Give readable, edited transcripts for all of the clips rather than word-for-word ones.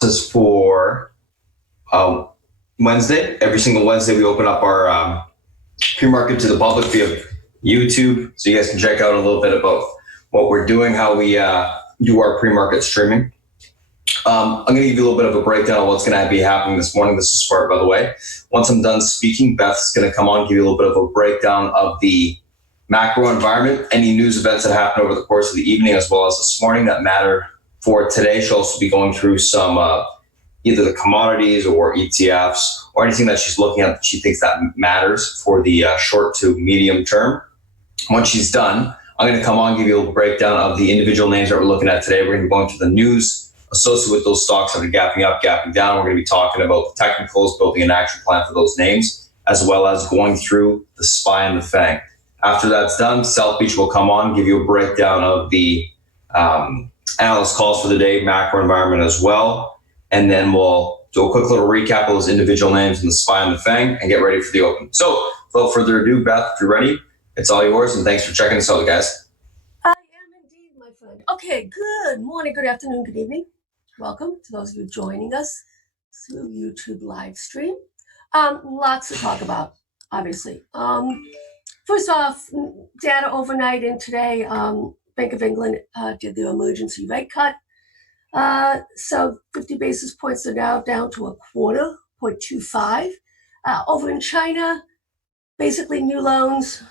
This for Wednesday. Every single Wednesday, we open up our pre-market to the public via YouTube, so you guys can check out a little bit about what we're doing, how we do our pre-market streaming. I'm going to give you a little bit of a breakdown of what's going to be happening this morning. This is Spartan, by the way. Once I'm done speaking, Beth's going to come on and give you a little bit of a breakdown of the macro environment, any news events that happened over the course of the evening, as well as this morning that matter for today. She'll also be going through some either the commodities or ETFs or anything that she's looking at that she thinks that matters for the short to medium term. Once she's done, I'm going to come on and give you a breakdown of the individual names that we're looking at today. We're going to be going through the news associated with those stocks that are gapping up, gapping down. We're going to be talking about the technicals, building an action plan for those names, as well as going through the SPY and the FANG. After that's done, South Beach will come on, give you a breakdown of the analyst calls for the day, macro environment as well. And then we'll do a quick little recap of those individual names in the SPY and the FANG and get ready for the open. So without further ado, Beth, if you're ready, it's all yours. And thanks for checking us out, guys. I am indeed, my friend. Okay, good morning, good afternoon, good evening. Welcome to those of you joining us through YouTube live stream. Lots to talk about, obviously. First off, data overnight and today, Bank of England did their emergency rate cut. So 50 basis points are now down to 0.25. Over in China, basically new loans,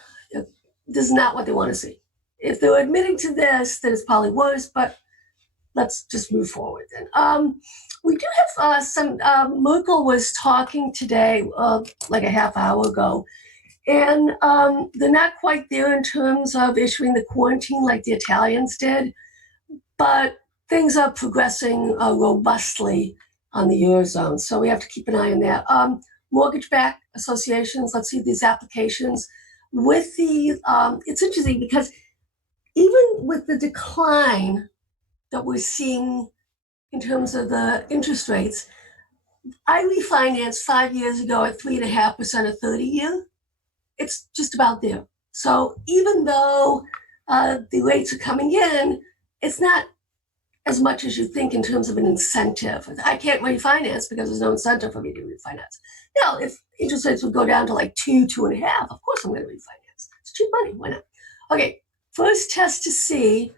this is not what they want to see. If they're admitting to this, then it's probably worse, but let's just move forward then. We do have Merkel was talking today, like a half hour ago, and they're not quite there in terms of issuing the quarantine like the Italians did, but things are progressing robustly on the Eurozone. So we have to keep an eye on that. Mortgage-backed associations, let's see these applications. With the, it's interesting because even with the decline that we're seeing in terms of the interest rates, I refinanced 5 years ago at 3.5% a 30-year. It's just about there. So even though the rates are coming in, it's not as much as you think in terms of an incentive. I can't refinance because there's no incentive for me to refinance. Now, if interest rates would go down to like 2.5, of course I'm going to refinance. It's cheap money, why not? Okay, first test to see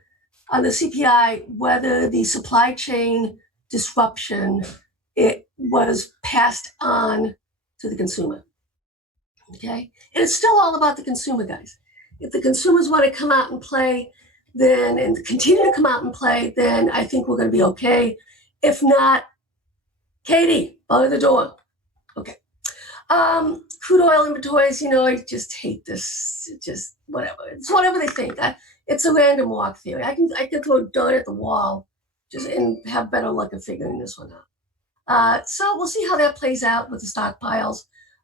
on the CPI whether the supply chain disruption, it was passed on to the consumer. Okay, and it's still all about the consumer, guys. If the consumers want to come out and play, then and continue to come out and play, then I think we're going to be okay. If not, Katie, out of the door. Okay. Crude oil inventories, I just hate this. Just whatever. It's whatever they think. It's a random walk theory. I can throw dirt at the wall just and have better luck at figuring this one out. So we'll see how that plays out with the stockpiles.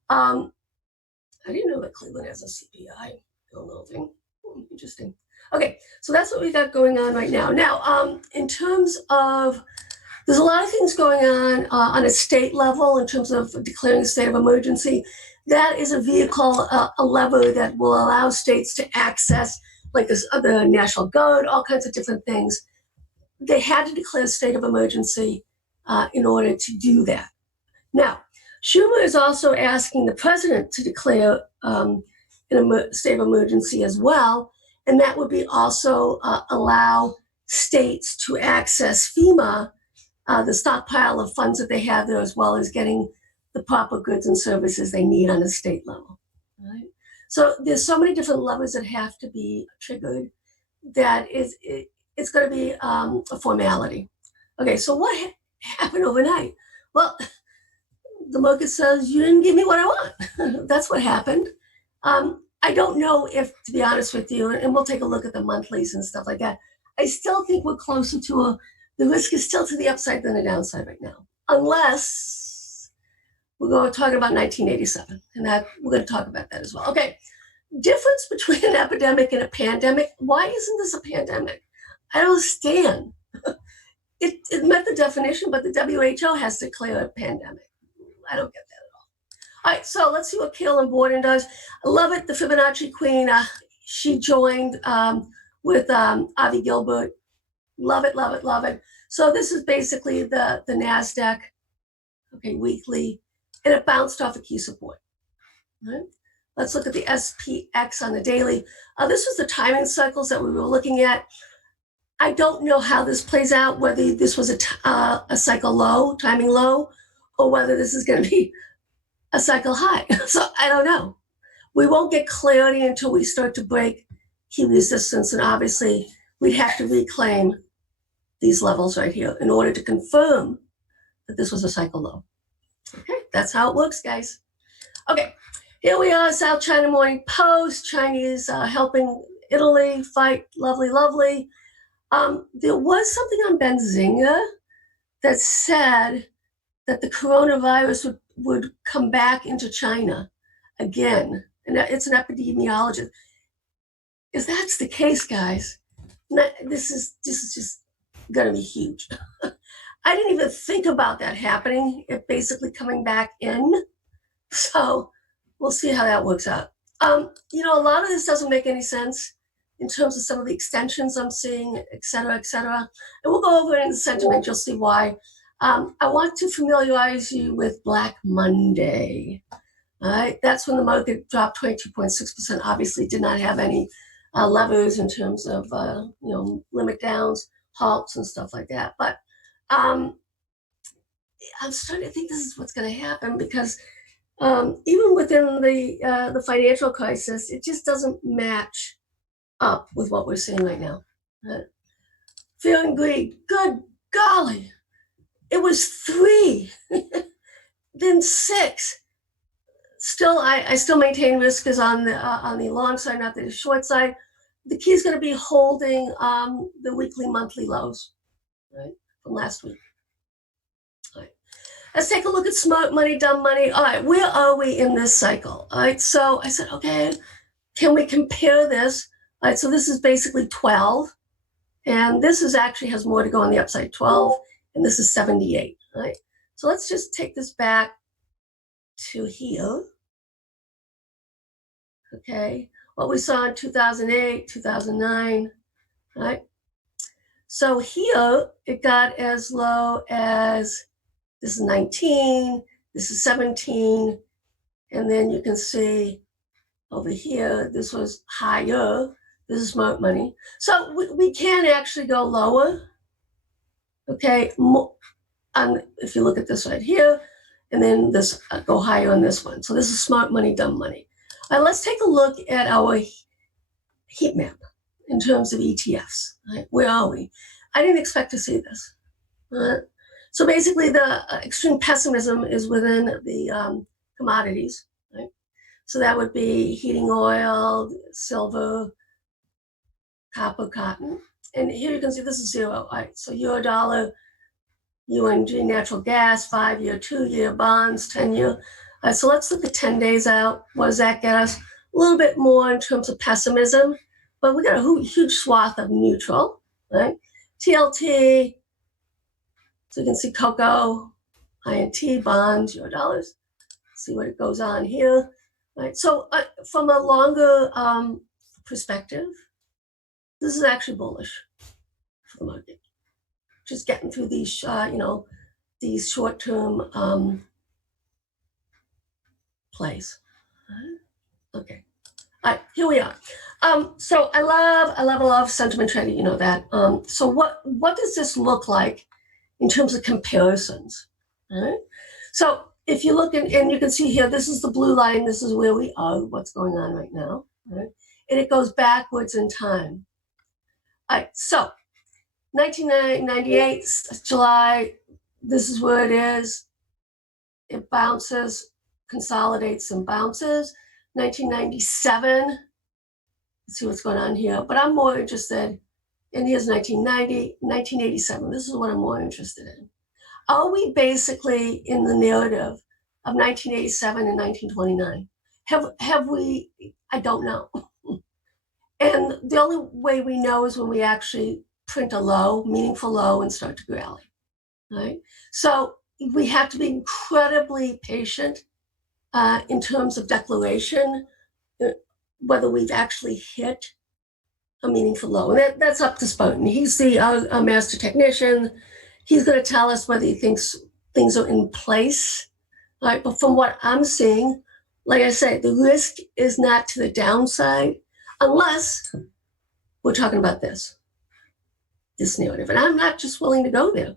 I didn't know that Cleveland has a CPI, a little thing. Interesting. Okay, so that's what we got going on right now. Now, in terms of, there's a lot of things going on a state level in terms of declaring a state of emergency. That is a vehicle, a lever that will allow states to access, like this other National Guard, all kinds of different things. They had to declare a state of emergency in order to do that. Now, Schumer is also asking the president to declare a state of emergency as well, and that would be also allow states to access FEMA, the stockpile of funds that they have there, as well as getting the proper goods and services they need on a state level. Right? So there's so many different levers that have to be triggered that it's going to be a formality. Okay, so what happened overnight? Well, the market says, you didn't give me what I want. That's what happened. I don't know if, to be honest with you, and we'll take a look at the monthlies and stuff like that, I still think we're closer to the risk is still to the upside than the downside right now. Unless we're going to talk about 1987, and that we're going to talk about that as well. Okay, difference between an epidemic and a pandemic. Why isn't this a pandemic? I don't understand. It met the definition, but the WHO has declared a pandemic. I don't get that at all. All right, so let's see what Kaylin Borden does. I love it. The Fibonacci Queen. She joined with Avi Gilbert. Love it, love it, love it. So this is basically the NASDAQ, okay, weekly, and it bounced off a key support. Right? Let's look at the SPX on the daily. This was the timing cycles that we were looking at. I don't know how this plays out, whether this was a cycle low, timing low, or whether this is going to be a cycle high. So I don't know. We won't get clarity until we start to break key resistance, and obviously we'd have to reclaim these levels right here in order to confirm that this was a cycle low. Okay, that's how it works, guys. Okay, here we are, South China Morning Post. Chinese helping Italy fight, lovely, lovely. There was something on Benzinga that said that the coronavirus would come back into China again. And it's an epidemiologist. If that's the case, guys, this is just going to be huge. I didn't even think about that happening, it basically coming back in. So we'll see how that works out. You know, a lot of this doesn't make any sense in terms of some of the extensions I'm seeing, et cetera, et cetera. And we'll go over it in the sentiment, you'll see why. I want to familiarize you with Black Monday. All right, that's when the market dropped 22.6%. Obviously did not have any levers in terms of, you know, limit downs, halts and stuff like that. But I'm starting to think this is what's going to happen because even within the financial crisis, it just doesn't match up with what we're seeing right now. Fear and greed, good golly, it was 3, then 6. Still, I still maintain risk is on the long side, not the short side. The key is going to be holding the weekly, monthly lows, right, from last week. All right. Let's take a look at smart money, dumb money. All right, where are we in this cycle? All right, so I said, okay, can we compare this? All right, so this is basically 12, and this is actually has more to go on the upside, 12, and this is 78. All right, so let's just take this back to here. Okay, what we saw in 2008, 2009, right? So here it got as low as, this is 19, this is 17, and then you can see over here, this was higher, this is smart money. So we can actually go lower, okay? If you look at this right here, and then this go higher on this one. So this is smart money, dumb money. All right, let's take a look at our heat map in terms of ETFs. Right? Where are we? I didn't expect to see this. So basically, the extreme pessimism is within the commodities. Right? So that would be heating oil, silver, copper, cotton. And here you can see this is 0. All right, so euro dollar, UNG, natural gas, 5-year, 2-year bonds, 10-year. So let's look at 10 days out. What does that get us? A little bit more in terms of pessimism, but we got a huge swath of neutral, right? TLT, so you can see cocoa, INT, bonds, euro dollars. See what it goes on here, right? So from a longer perspective, this is actually bullish for the market. Just getting through these, you know, these short-term plays. Okay. All right, here we are. So I love sentiment trading, you know that. So what does this look like in terms of comparisons? All right. So if you look and you can see here, this is the blue line, this is where we are, what's going on right now. Right? And it goes backwards in time. All right, so 1998, July, this is where it is. It bounces, consolidates and bounces. 1997, let's see what's going on here. But I'm more interested in here's 1990, 1987. This is what I'm more interested in. Are we basically in the narrative of 1987 and 1929? Have we? I don't know. And the only way we know is when we actually print a low, meaningful low, and start to rally, right? So we have to be incredibly patient in terms of declaration, whether we've actually hit a meaningful low. And that's up to Spartan. He's the master technician. He's going to tell us whether he thinks things are in place. All right, but from what I'm seeing, like I said, the risk is not to the downside unless we're talking about this narrative. And I'm not just willing to go there.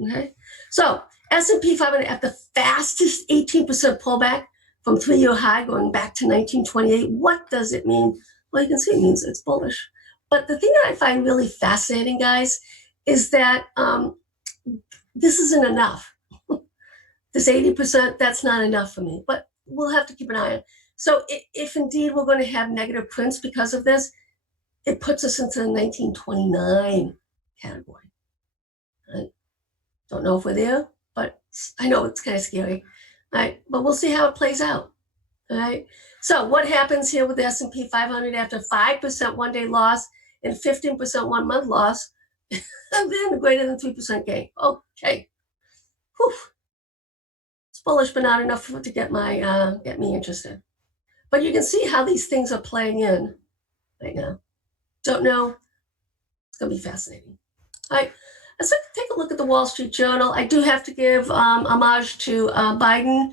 Okay, so S&P 500 at the fastest 18% pullback from 3-year high going back to 1928. What does it mean? Well, you can see it means it's bullish. But the thing that I find really fascinating, guys, is that this isn't enough. This 80%, that's not enough for me. But we'll have to keep an eye on it. So if indeed we're going to have negative prints because of this, it puts us into the 1929 category. Right? Don't know if we're there, but I know it's kind of scary. All right, but we'll see how it plays out. All right. So what happens here with the S&P 500 after 5% one-day loss and 15% one-month loss, and then greater than 3% gain? Okay. Whew. It's bullish, but not enough to get me interested. But you can see how these things are playing in right now. Don't know. It's going to be fascinating. All right. Let's take a look at the Wall Street Journal. I do have to give homage to Biden.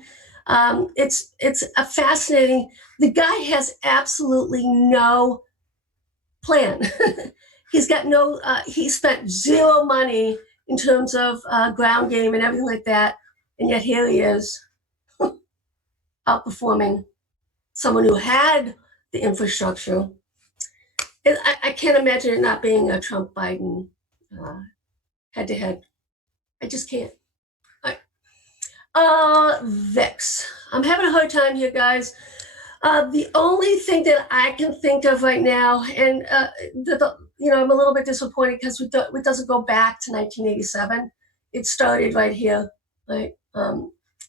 It's a fascinating. The guy has absolutely no plan. He's got no. He spent zero money in terms of ground game and everything like that, and yet here he is, outperforming someone who had the infrastructure. I can't imagine it not being a Trump-Biden head-to-head. I just can't. All right. VIX. I'm having a hard time here, guys. The only thing that I can think of right now, and I'm a little bit disappointed because it doesn't go back to 1987. It started right here, right?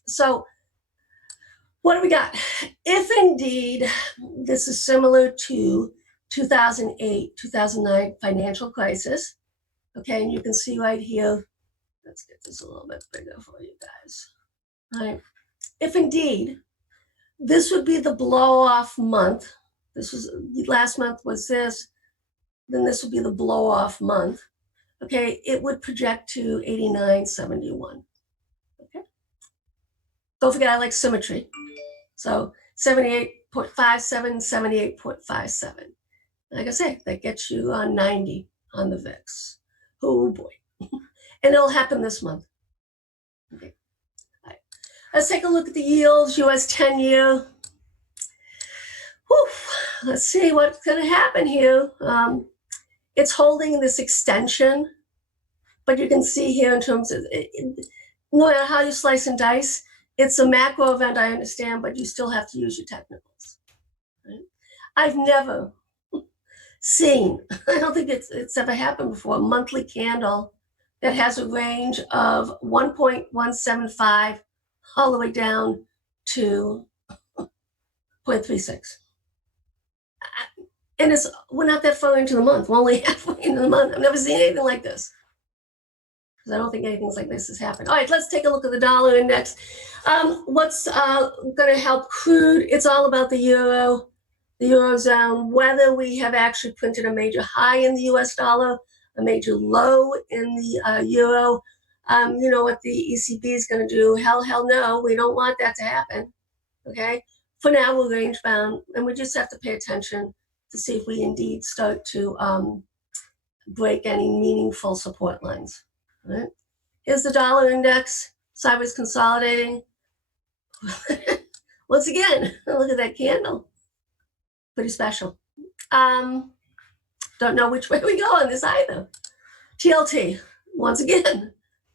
So what do we got? If indeed this is similar to 2008, 2009 financial crisis, okay, and you can see right here, let's get this a little bit bigger for you guys. All right. If indeed this would be the blow-off month, last month was this, then this would be the blow-off month, okay, it would project to 89.71. Okay. Don't forget I like symmetry. So 78.57, 78.57. Like I say, that gets you on 90 on the VIX. Oh boy. And it'll happen this month. Okay. All right. Let's take a look at the yields, US 10-year. Let's see what's going to happen here. It's holding this extension, but you can see here in terms of, no matter how you slice and dice, it's a macro event, I understand, but you still have to use your technicals. Right? I've never seen, I don't think it's ever happened before, a monthly candle that has a range of 1.175 all the way down to 0.36. And we're not that far into the month. We're only halfway into the month. I've never seen anything like this. Because I don't think anything like this has happened. All right, let's take a look at the dollar index. What's going to help crude? It's all about the euro, the Eurozone, whether we have actually printed a major high in the US dollar, a major low in the euro. You know what the ECB is going to do? Hell no, we don't want that to happen. Okay? For now, we're range bound, and we just have to pay attention to see if we indeed start to break any meaningful support lines. Right? Here's the dollar index, sideways consolidating. Once again, look at that candle. Pretty special. Don't know which way we go on this either. TLT, once again,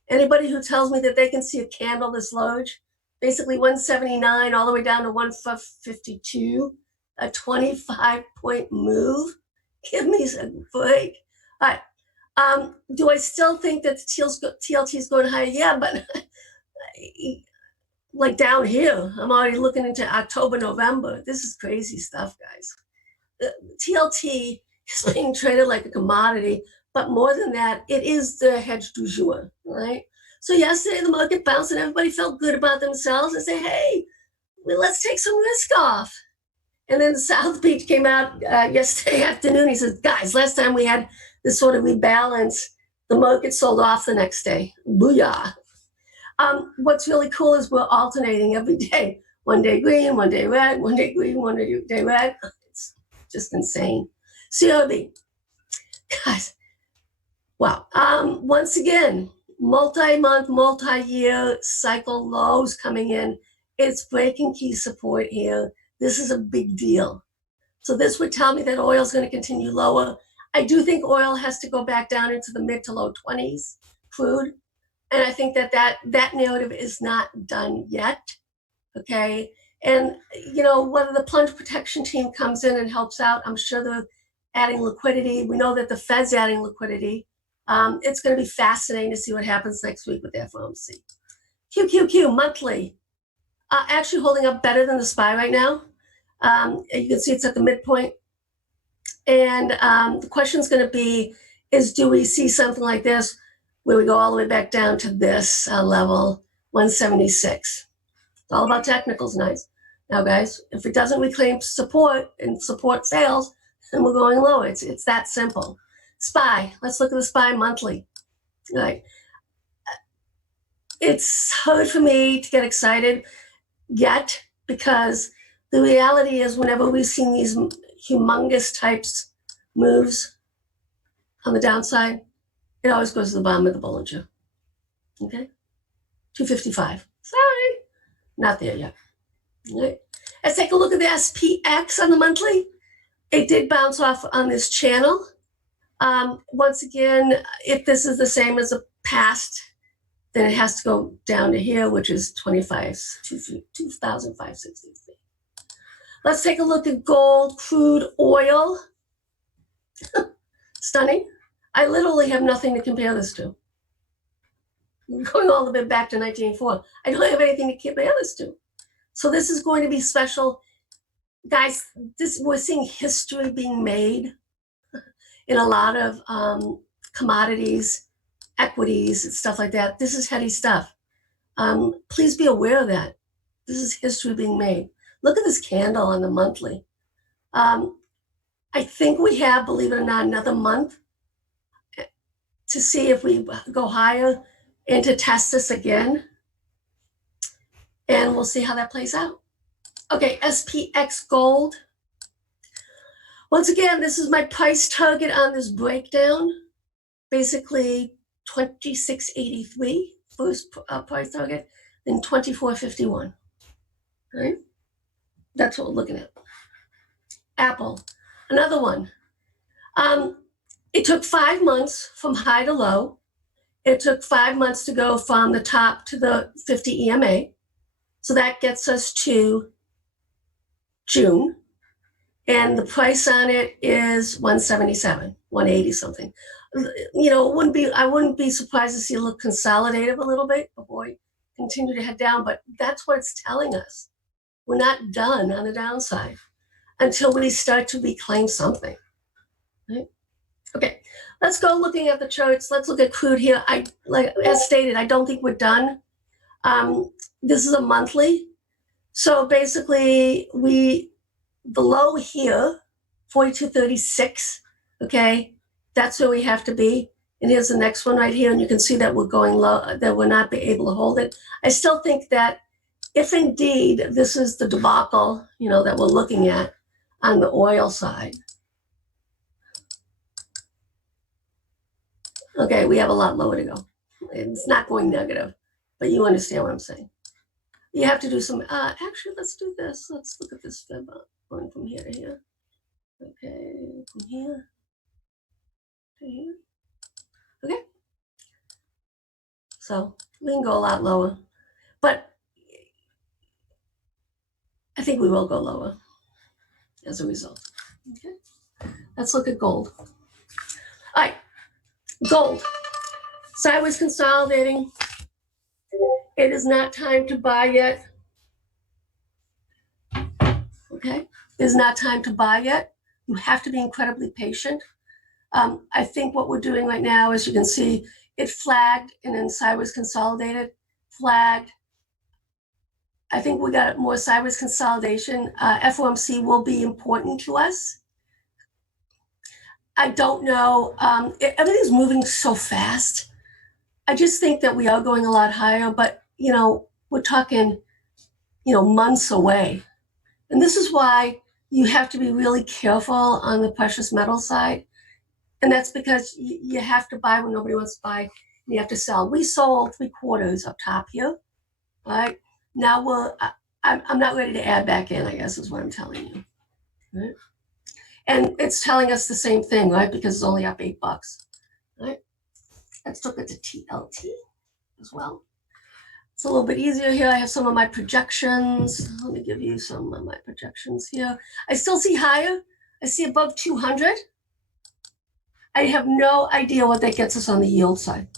anybody who tells me that they can see a candle this large, basically 179 all the way down to 152, a 25-point move, give me a break. All right. Do I still think that the TLT is going higher? Yeah, but like down here, I'm already looking into October, November. This is crazy stuff, guys. The TLT is being traded like a commodity, but more than that, it is the hedge du jour, right? So yesterday the market bounced and everybody felt good about themselves and say, hey, well, let's take some risk off. And then South Beach came out yesterday afternoon. He says, guys, last time we had this sort of rebalance, The market sold off the next day. Booyah. What's really cool is we're alternating every day. One day green, one day red, one day green, one day red. It's just insane. CRB. Guys, wow. Once again, multi-month, multi-year cycle lows coming in. It's breaking key support here. This is a big deal. So this would tell me that oil is going to continue lower. I do think oil has to go back down into the mid to low 20s, crude. And I think that narrative is not done yet, okay? And, you know, whether the plunge protection team comes in and helps out, I'm sure they're adding liquidity. We know that the Fed's adding liquidity. It's going to be fascinating to see what happens next week with the FOMC. QQQ, monthly, actually holding up better than the SPY right now. You can see it's at the midpoint. And the question is going to be, do we see something like this where we go all the way back down to this level, 176? It's all about technicals, nice. Now, guys, if it doesn't reclaim support and support fails, then we're going lower. It's that simple. SPY, let's look at the SPY monthly. All right. It's hard for me to get excited yet because the reality is whenever we've seen these humongous types moves on the downside, it always goes to the bottom of the Bollinger. Okay? 255. Sorry. Not there yet. All right. Let's take a look at the SPX on the monthly. It did bounce off on this channel. Once again, if this is the same as the past, then it has to go down to here, which is 2,563. Let's take a look at gold, crude oil. Stunning. I literally have nothing to compare this to. Going all the way back to 1984. I don't have anything to compare this to. So this is going to be special. Guys, we're seeing history being made in a lot of commodities, equities, and stuff like that. This is heady stuff. Please be aware of that. This is history being made. Look at this candle on the monthly. I think we have, believe it or not, another month to see if we go higher and to test this again. And we'll see how that plays out. Okay, SPX gold. Once again, this is my price target on this breakdown. Basically 26.83 first price target, then 24.51. Right? That's what we're looking at. Apple, another one. It took 5 months from high to low. It took 5 months to go from the top to the 50 EMA. So that gets us to June. And the price on it is 177, 180 something. You know, I wouldn't be surprised to see it look consolidative a little bit before we continue to head down, but that's what it's telling us. We're not done on the downside until we start to reclaim something. Right? Okay, let's go looking at the charts. Let's look at crude here. As stated, I don't think we're done. This is a monthly. So basically, the low here, 42.36, okay, that's where we have to be. And here's the next one right here, and you can see that we're going low, that we're not be able to hold it. I still think that if indeed this is the debacle, you know, that we're looking at on the oil side, okay, we have a lot lower to go. It's not going negative, but you understand what I'm saying. You have to do some, actually, let's do this. Let's look at this fib going from here to here. Okay, from here to here. Okay. So we can go a lot lower, but I think we will go lower as a result. Okay. Let's look at gold. All right, gold. Sideways consolidating. It is not time to buy yet. Okay, it is not time to buy yet. You have to be incredibly patient. I think what we're doing right now, as you can see, it flagged and then sideways consolidated, flagged. I think we got more sideways consolidation. FOMC will be important to us. I don't know. Everything's moving so fast. I just think that we are going a lot higher, but we're talking, months away. And this is why you have to be really careful on the precious metal side. And that's because you have to buy when nobody wants to buy, and you have to sell. We sold 3/4 up top here. All right. Now I'm not ready to add back in, I guess is what I'm telling you. Right? And it's telling us the same thing, right? Because it's only up $8. Right? Let's look at the TLT as well. It's a little bit easier here. I have some of my projections. Let me give you some of my projections here. I still see higher. I see above 200. I have no idea what that gets us on the yield side.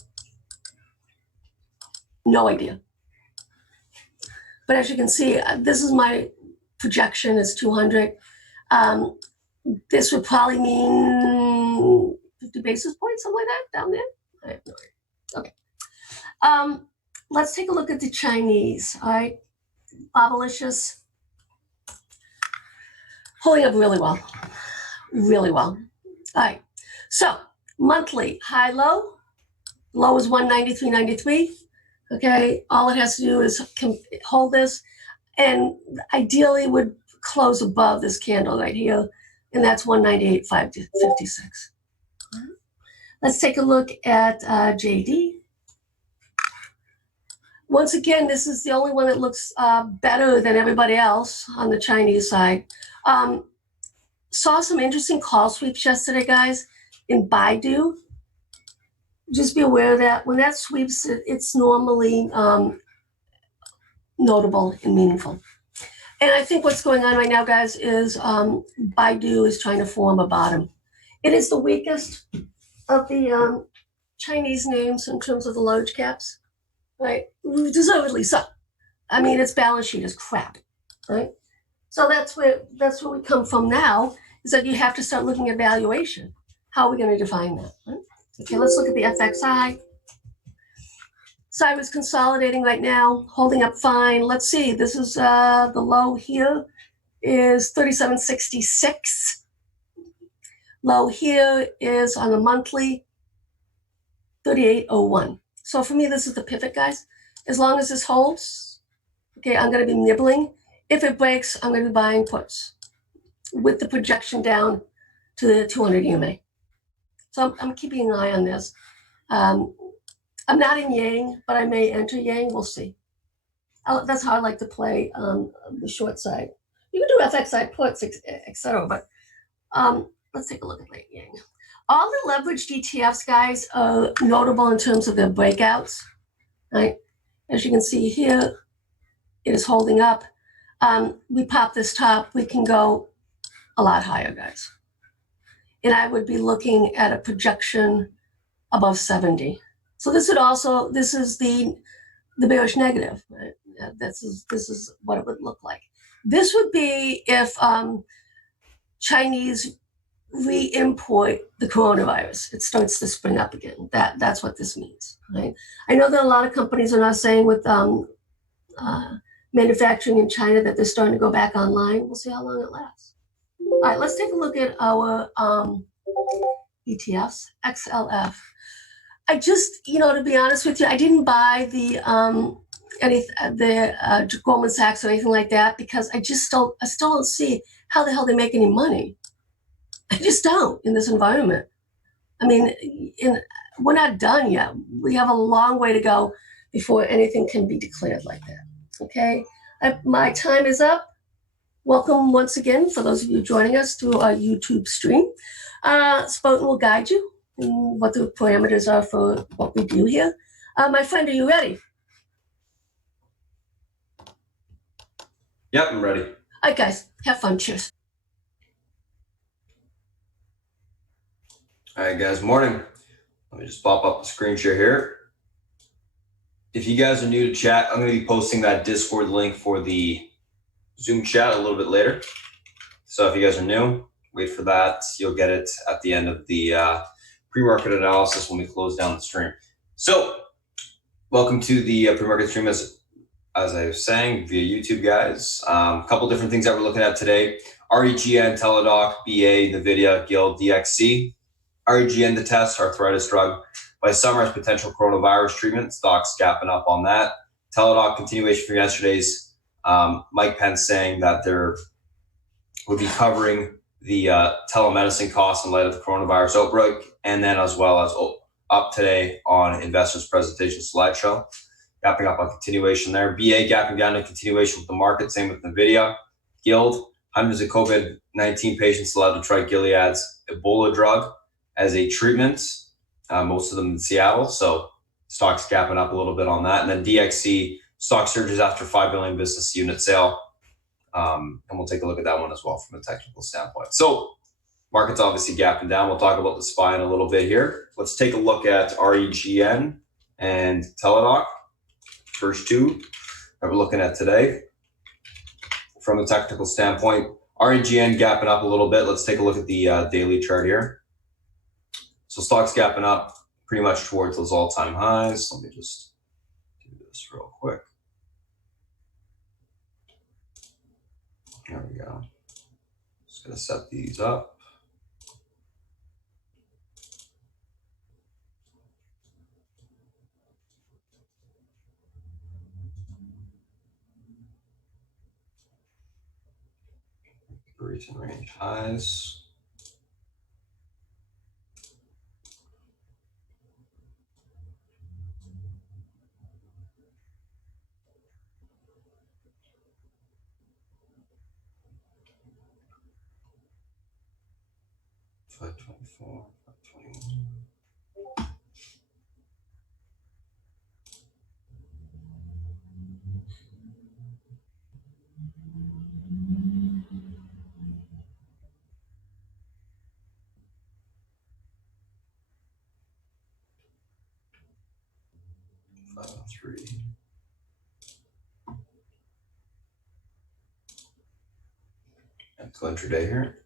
No idea. But as you can see, this is my projection is 200. This would probably mean 50 basis points, something like that down there. I have no idea. Okay. Let's take a look at the Chinese. All right. Bobblicious. Holding up really well. Really well. All right. So monthly high low. Low is 193.93. Okay. All it has to do is hold this, and ideally would close above this candle right here, and that's 198.56. Let's take a look at JD. Once again, this is the only one that looks better than everybody else on the Chinese side. Saw some interesting call sweeps yesterday, guys, in Baidu. Just be aware that when that sweeps, it's normally notable and meaningful. And I think what's going on right now, guys, is Baidu is trying to form a bottom. It is the weakest of the Chinese names in terms of the large caps, right? Deservedly so. I mean, its balance sheet is crap, right? So that's where we come from now, is that you have to start looking at valuation. How are we going to define that? Right? Okay, let's look at the FXI. SI was consolidating right now, holding up fine. Let's see, this is the low here is 37.66. Low here is on the monthly 38.01. So for me, this is the pivot, guys. As long as this holds, okay, I'm going to be nibbling. If it breaks, I'm going to be buying puts with the projection down to the 200 EMA. So I'm keeping an eye on this. I'm not in Yang, but I may enter Yang. We'll see. That's how I like to play the short side. You can do FXI puts, etc. But let's take a look at late Yang. All the leveraged ETFs, guys, are notable in terms of their breakouts. Right? As you can see here, it is holding up. We pop this top, we can go a lot higher, guys. And I would be looking at a projection above 70. So this is the bearish negative. Right? This is what it would look like. This would be if Chinese re-import the coronavirus. It starts to spring up again. That's what this means. Right? I know that a lot of companies are not saying with manufacturing in China that they're starting to go back online. We'll see how long it lasts. All right, let's take a look at our ETFs, XLF. I just, to be honest with you, I didn't buy the Goldman Sachs or anything like that because I still don't see how the hell they make any money. I just don't in this environment. I mean, we're not done yet. We have a long way to go before anything can be declared like that. Okay, my time is up. Welcome once again for those of you joining us through our YouTube stream. Spartan will guide you in what the parameters are for what we do here. My friend, are you ready? Yep, I'm ready. All right, guys, have fun. Cheers. All right, guys, morning. Let me just pop up the screen share here. If you guys are new to chat, I'm going to be posting that Discord link for the Zoom chat a little bit later. So if you guys are new, wait for that. You'll get it at the end of the pre-market analysis when we close down the stream. So welcome to the pre-market stream as I was saying via YouTube, guys. A couple different things that we're looking at today. REGN, Teladoc, BA, NVIDIA, Guild, DXC. REGN to test, arthritis drug. By summer, as potential coronavirus treatment, stocks gapping up on that. Teladoc continuation from yesterday's. Mike Pence saying that there would be covering the telemedicine costs in light of the coronavirus outbreak, and then as well as up today on investors' presentation slideshow. Gapping up on continuation there. BA gapping down in continuation with the market, same with NVIDIA. Guild, hundreds of COVID-19 patients allowed to try Gilead's Ebola drug as a treatment, most of them in Seattle. So stocks gapping up a little bit on that. And then DXC, stock surges after 5 billion business unit sale. And we'll take a look at that one as well from a technical standpoint. So market's obviously gapping down. We'll talk about the SPY in a little bit here. Let's take a look at REGN and Teladoc. First two that we're looking at today. From a technical standpoint, REGN gapping up a little bit. Let's take a look at the daily chart here. So stocks gapping up pretty much towards those all-time highs. Let me just do this real quick. There we go. Just gonna set these up. Recent range highs. $524, $521. $503. Let's go intraday here.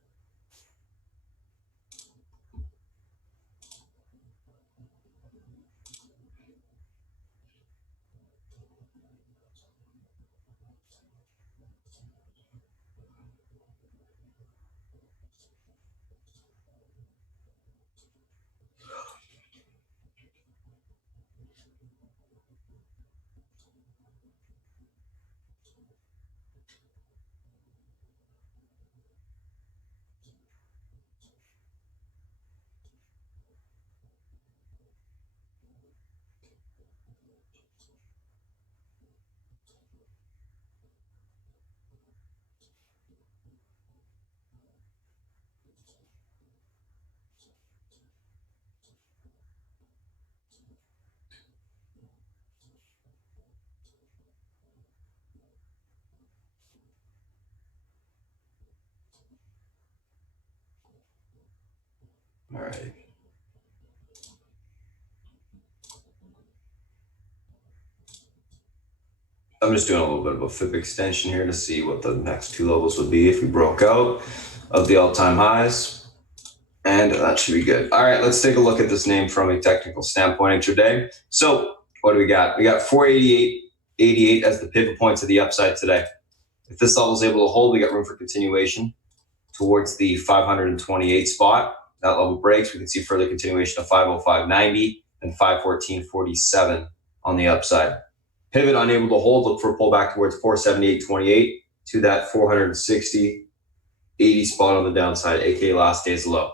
All right. I'm just doing a little bit of a fib extension here to see what the next two levels would be if we broke out of the all-time highs. And that should be good. All right, let's take a look at this name from a technical standpoint intraday. So what do we got? We got 488.88 as the pivot point to the upside today. If this level is able to hold, we got room for continuation towards the 528 spot. That level breaks, we can see further continuation of 505.90 and 514.47 on the upside. Pivot unable to hold, look for a pullback towards 478.28 to that 460.80 spot on the downside, aka last day's low.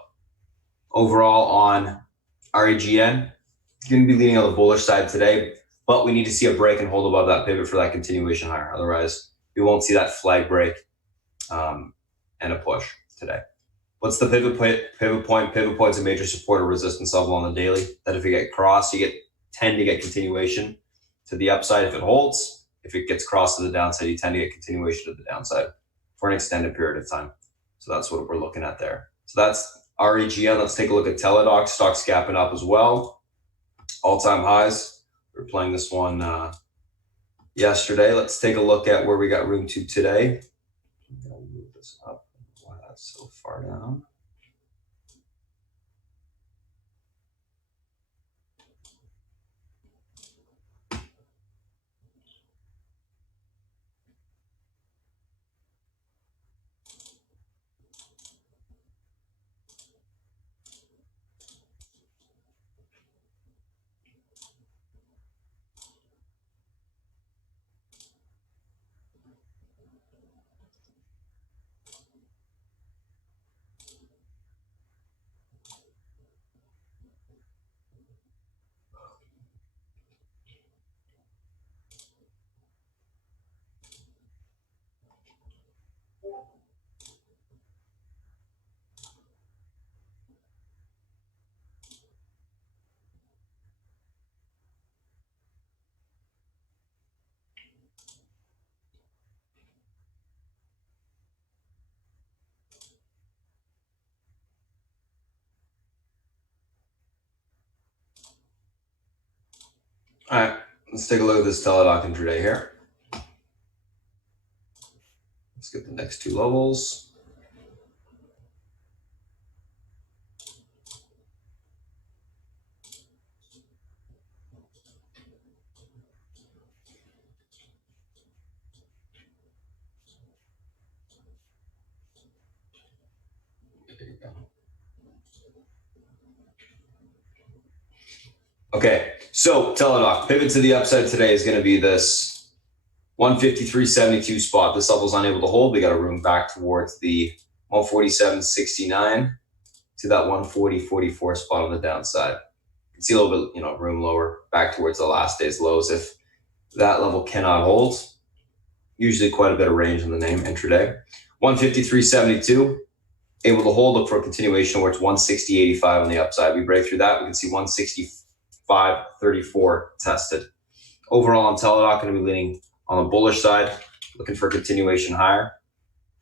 Overall on REGN, going to be leaning on the bullish side today, but we need to see a break and hold above that pivot for that continuation higher. Otherwise, we won't see that flag break and a push today. What's the pivot point? Pivot point's a major support or resistance level on the daily. That if you get crossed, you tend to get continuation to the upside if it holds. If it gets crossed to the downside, you tend to get continuation to the downside for an extended period of time. So that's what we're looking at there. So that's REGN. Let's take a look at Teladoc. Stocks gapping up as well. All-time highs. We were playing this one yesterday. Let's take a look at where we got room to today. I'm going to move this up. Why that's so far down. All right, let's take a look at this Teladoc intraday here. Let's get the next two levels. There you go. Okay, so Teladoc, pivot to the upside today is going to be this 153.72 spot. This level is unable to hold. We got a room back towards the 147.69 to that 140.44 spot on the downside. You can see a little bit, room lower back towards the last day's lows. If that level cannot hold, usually quite a bit of range in the name intraday. 153.72. Able to hold, look for a continuation where it's 160.85 on the upside. We break through that, we can see 165.34 tested. Overall on Teladoc, going to be leaning on the bullish side, looking for a continuation higher.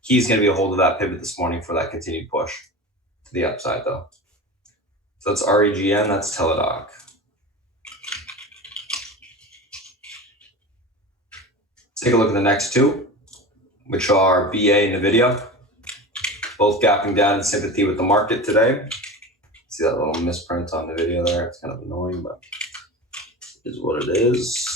Key's going to be a hold of that pivot this morning for that continued push to the upside though. So that's REGN, that's Teladoc. Let's take a look at the next two, which are BA and NVIDIA. Both gapping down in sympathy with the market today. See that little misprint on the video there? It's kind of annoying, but it is what it is.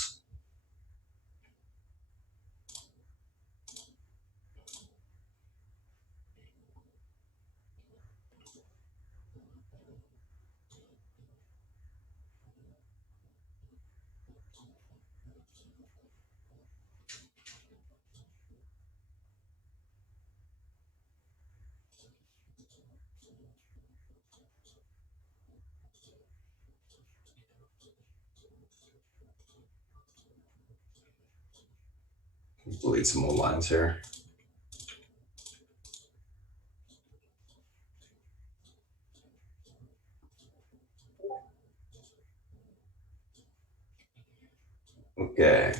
Let's delete some old lines here. Okay.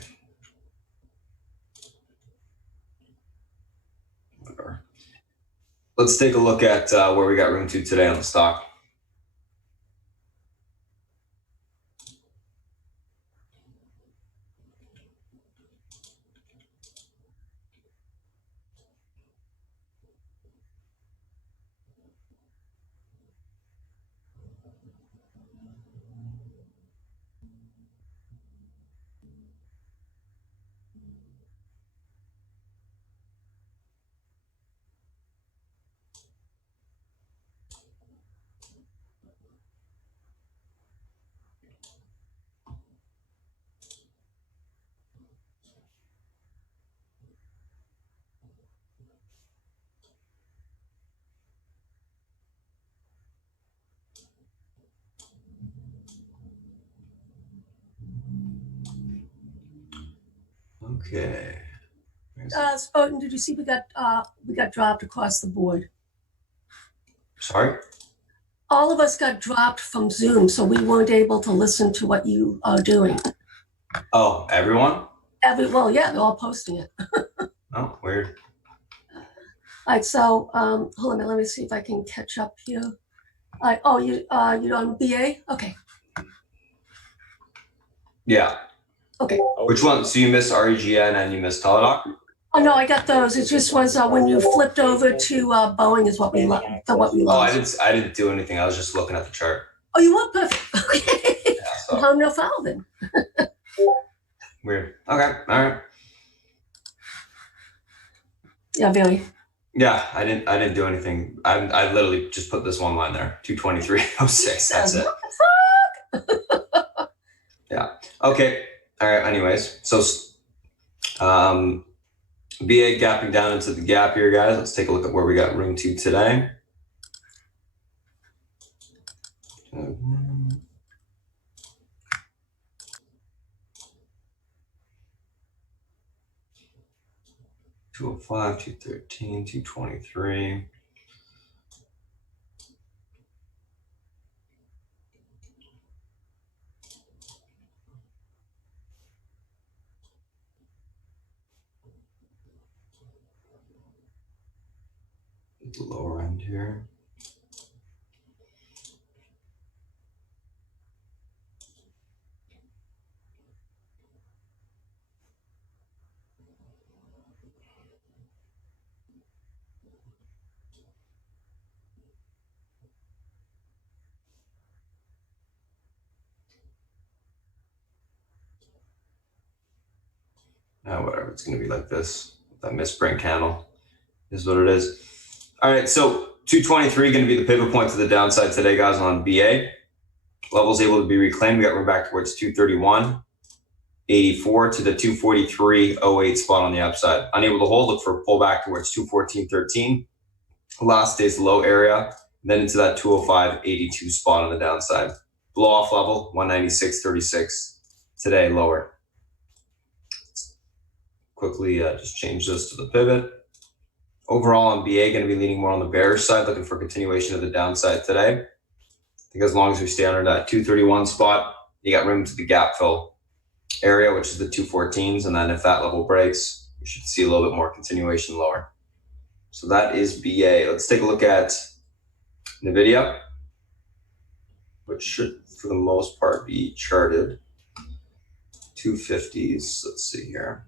Whatever. Let's take a look at where we got room to today on the stock. Okay. Spartan, did you see we got dropped across the board? Sorry? All of us got dropped from Zoom, so we weren't able to listen to what you are doing. Oh, everyone? Well, yeah, they're all posting it. Oh, weird. All right, so hold on, let me see if I can catch up here. All right, oh, you're on BA? Okay. Yeah. Okay. Which one? So you missed REGN and you missed Teladoc? Oh no, I got those. It just was when you flipped over to Boeing is what we lost. Oh, I didn't do anything. I was just looking at the chart. Oh, you were perfect. Okay. Yeah, so. How no foul then? Weird. Okay. All right. Yeah, very. Yeah, I didn't do anything. I literally just put this one line there. 223.06. That's it. What the fuck? Yeah. Okay. All right. Anyways, so BA gapping down into the gap here, guys. Let's take a look at where we got room to today. $205, $213, $223. The lower end here. Whatever, it's going to be like this. That misprint candle is what it is. All right, so 223 going to be the pivot point to the downside today, guys, on BA. Levels able to be reclaimed. We got room back towards 231.84 to the 243.08 spot on the upside. Unable to hold, look for a pullback towards 214.13. Last day's low area, then into that 205.82 spot on the downside. Blow off level 196.36 today, lower. Quickly just change this to the pivot. Overall on BA, going to be leaning more on the bearish side, looking for continuation of the downside today. I think as long as we stay under that 231 spot, you got room to the gap fill area, which is the 214s. And then if that level breaks, we should see a little bit more continuation lower. So that is BA. Let's take a look at NVIDIA, which should, for the most part, be charted. 250s. Let's see here.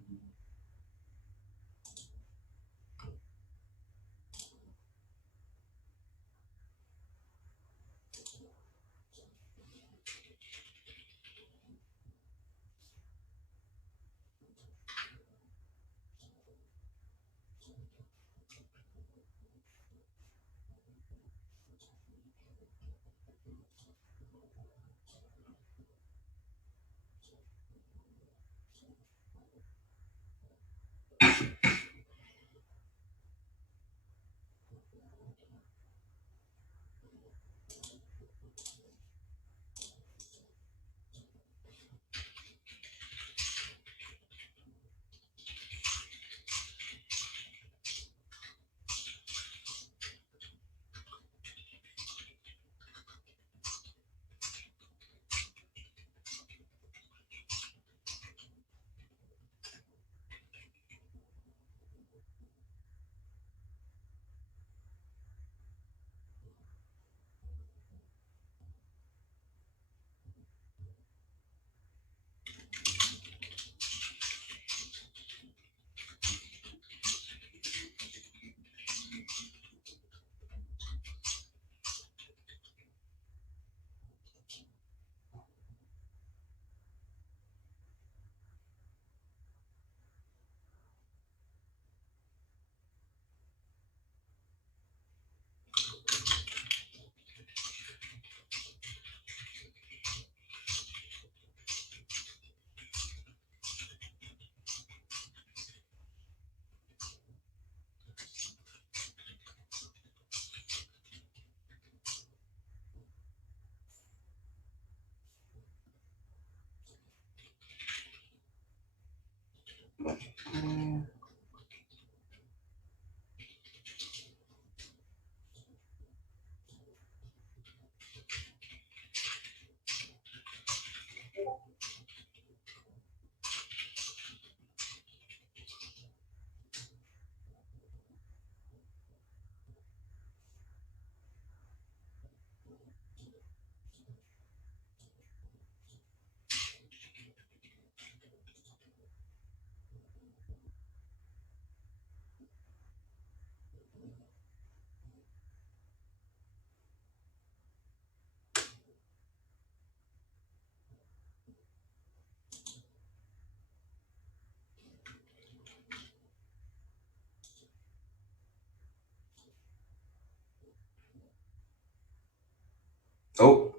Oh,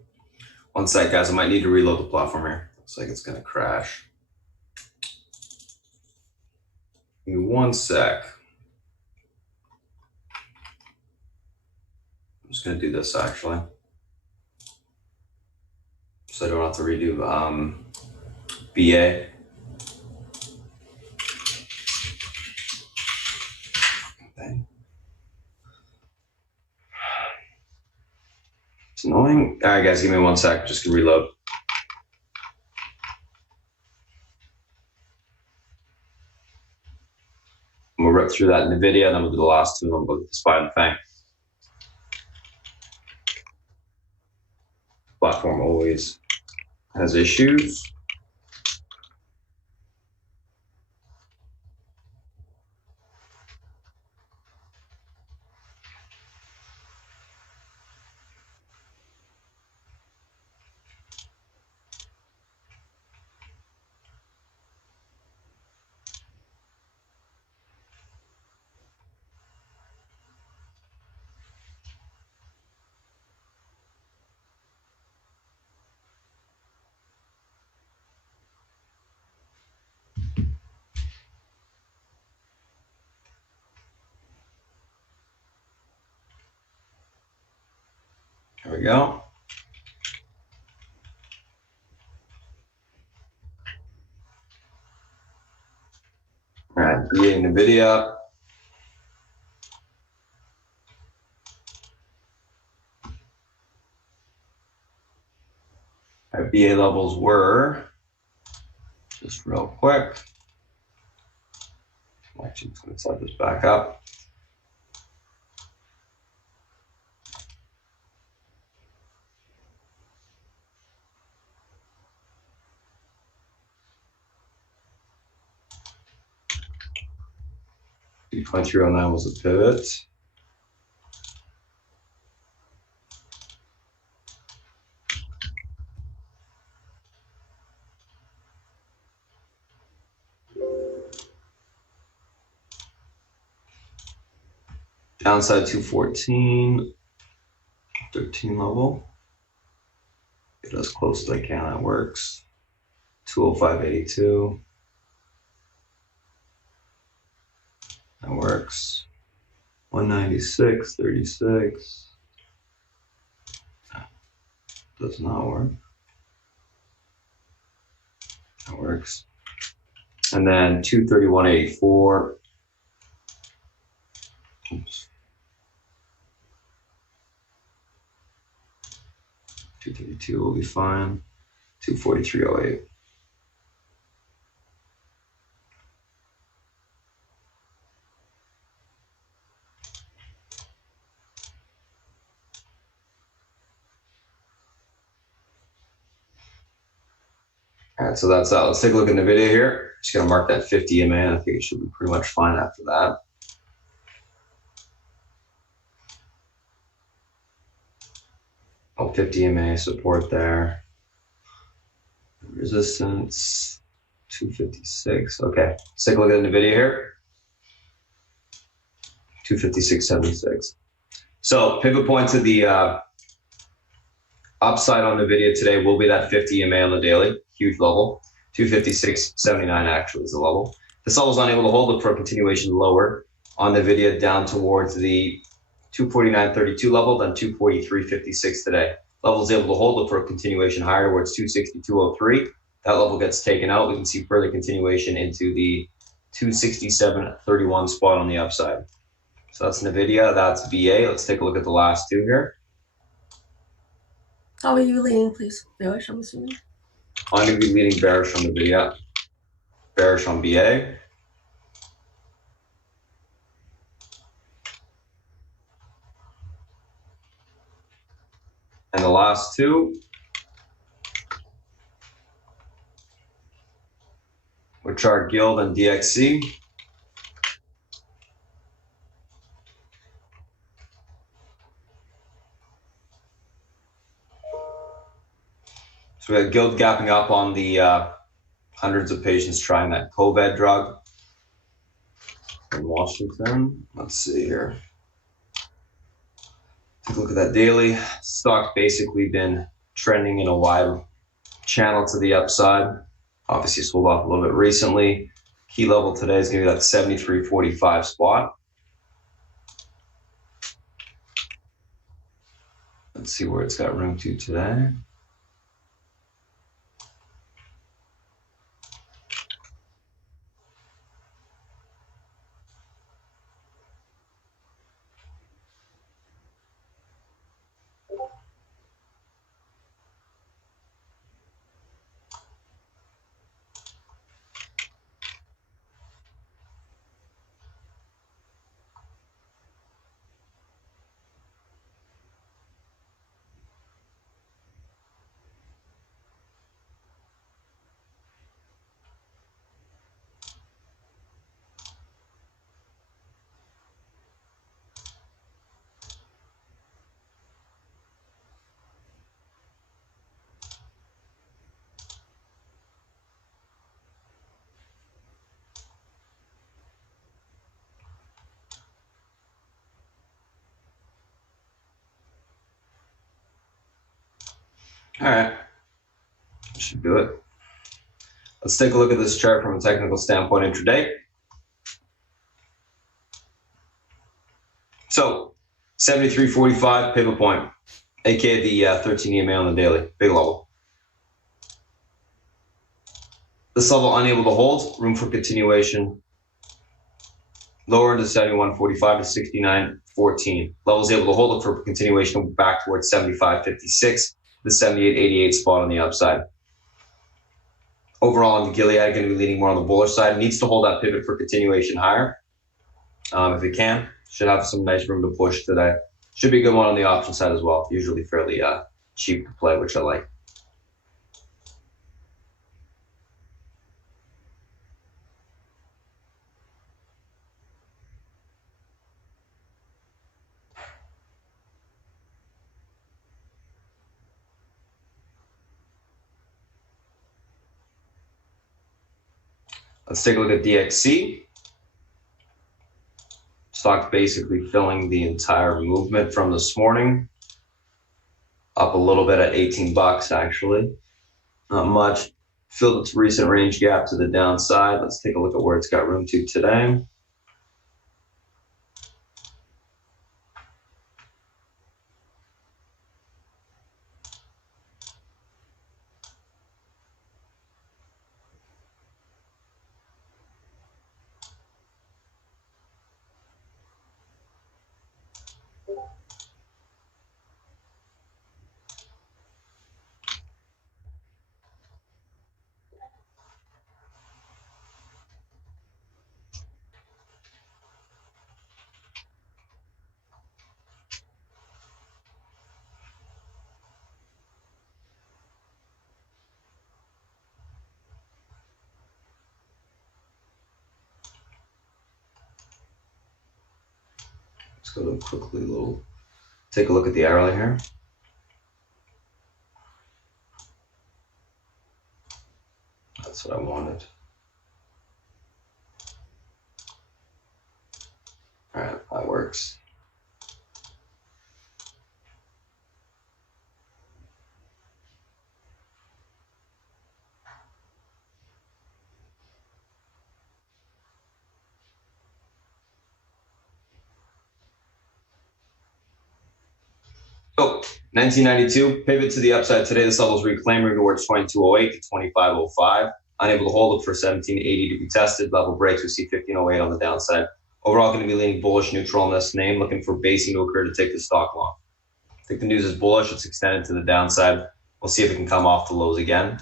one sec, guys. I might need to reload the platform here. Looks like it's going to crash. Give me one sec. I'm just going to do this actually, so I don't have to redo BA. Okay. It's annoying. All right, guys, give me one sec. Just gonna reload. We'll rip through that in the video, then we'll do the last two, and we'll go to the spy and the fang. Platform always has issues. There we go. All right, creating the video. Our BA levels were, just real quick. Actually, just going to set this back up. $2.309 was a pivot. Downside 214, 13 level. Get as close as I can, that works. 205.82. That works. 196.36. Does not work. That works. And then 231.84. Oops. 232 will be fine. 243.08. All right, so that's that. Let's take a look in the video here. Just gonna mark that 50 EMA. I think it should be pretty much fine after that. Oh, 50 EMA support there. Resistance 256. Okay, let's take a look at the video here. 256.76. So pivot point to the upside on the video today will be that 50 EMA on the daily, huge level. 256.79 actually is the level. This level is unable to hold it for a continuation lower on the video down towards the 249.32 level, then 243.56 today. Level is able to hold it for a continuation higher towards 262.03. That level gets taken out. We can see further continuation into the 267.31 spot on the upside. So that's NVIDIA, that's VA. Let's take a look at the last two here. How are you leaning, please? Bearish, I'm assuming. I'm going to be leading bearish on NVIDIA, bearish on BA. And the last two, which are Guild and DXC. So we had Guild gapping up on the hundreds of patients trying that COVID drug in Washington. Let's see here. Take a look at that daily. Stock basically been trending in a wide channel to the upside. Obviously sold off a little bit recently. Key level today is going to be that 73.45 spot. Let's see where it's got room to today. All right, should do it. Let's take a look at this chart from a technical standpoint intraday. So 73.45 pivot point. aka the 13 EMA on the daily, big level. This level unable to hold, room for continuation. Lower into 71.45 to 69.14. Levels able to hold it for continuation back towards 75.56, the 78.88 spot on the upside. Overall, on the Gilead, going to be leaning more on the bullish side. It needs to hold that pivot for continuation higher. If it can, should have some nice room to push today. Should be a good one on the option side as well. Usually fairly cheap to play, which I like. Let's take a look at DXC. Stock basically filling the entire movement from this morning. Up a little bit at 18 bucks actually. Not much. Filled its recent range gap to the downside. Let's take a look at where it's got room to today. Let's go quickly take a look at the hourly here. That's what I wanted. All right, that works. So 1992, pivot to the upside today. This level is reclaiming towards 2208 to 2505. Unable to hold it for 1780 to be tested. Level breaks, we see 1508 on the downside. Overall, going to be leaning bullish neutral on this name, looking for basing to occur to take the stock long. I think the news is bullish. It's extended to the downside. We'll see if it can come off the lows again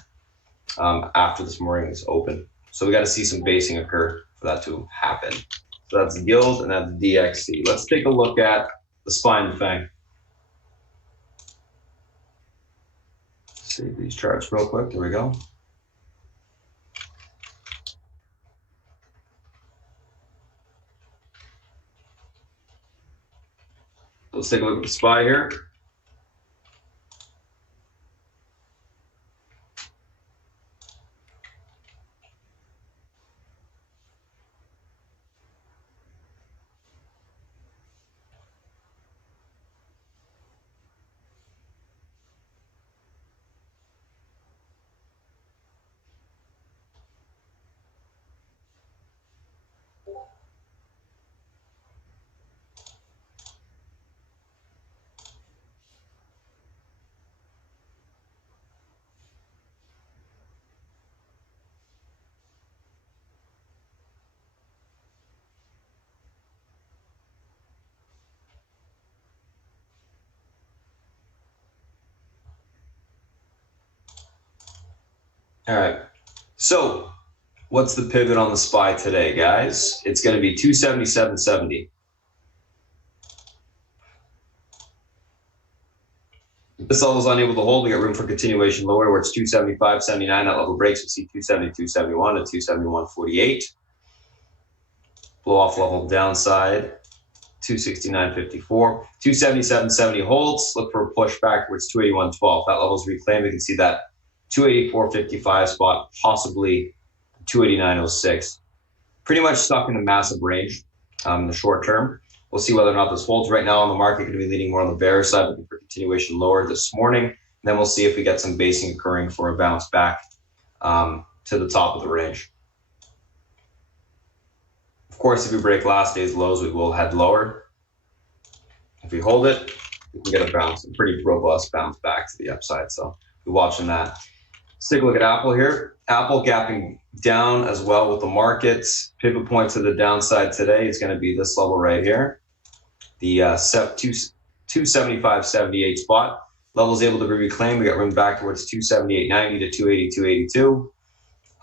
after this morning's open. So we got to see some basing occur for that to happen. So that's Guild and that's DXC. Let's take a look at the SPY and the FANG. Save these charts real quick. Here we go. Let's take a look at the SPY here. All right. So what's the pivot on the SPY today, guys? It's going to be 277.70. This level is unable to hold. We got room for continuation lower where it's 275.79. That level breaks. We see 272.71 and 271.48. Blow off level downside. 269.54. 277.70 holds. Look for a push back towards 281.12. That level is reclaimed. We can see that 284.55 spot, possibly 289.06. Pretty much stuck in a massive range in the short term. We'll see whether or not this holds. Right now on the market, going to be leaning more on the bearish side, looking for continuation lower this morning. And then we'll see if we get some basing occurring for a bounce back to the top of the range. Of course, if we break last day's lows, we will head lower. If we hold it, we can get a bounce, a pretty robust bounce back to the upside. So we're watching that. Let's take a look at Apple here. Apple gapping down as well with the markets. Pivot point to the downside today is going to be this level right here, the 275.78 spot. Levels able to be reclaimed. We got room back towards 278.90 to 282.82.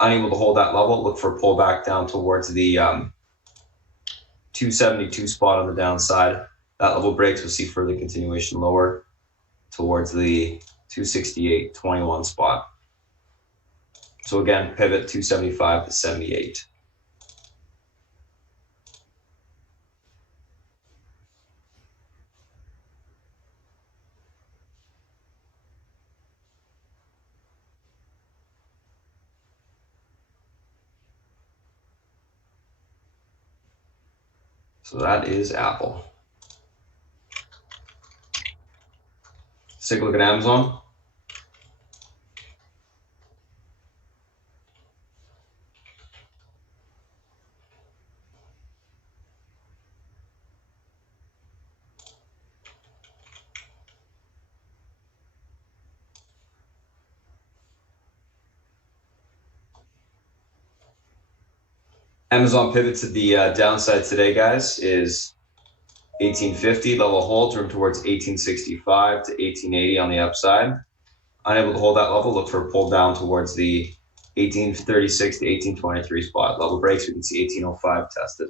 Unable to hold that level. Look for a pullback down towards the 272 spot on the downside. That level breaks, we'll see further continuation lower towards the 268.21 spot. So again, pivot 275 to 78. So that is Apple. Let's take a look at Amazon. Amazon pivot to the downside today, guys, is 1850. Level holds room towards 1865 to 1880 on the upside. Unable to hold that level, look for a pull down towards the 1836 to 1823 spot. Level breaks, we can see 1805 tested.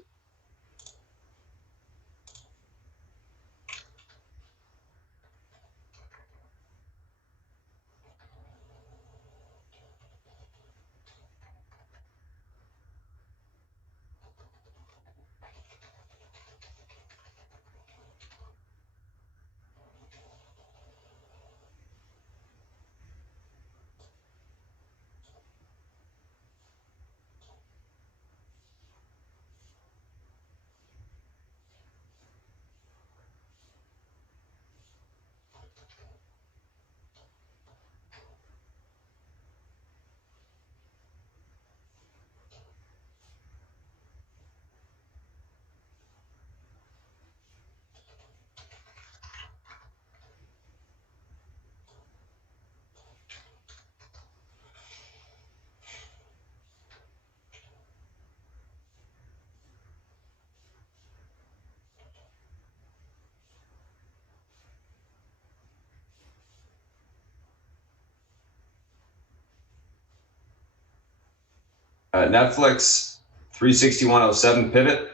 Netflix 361.07 pivot.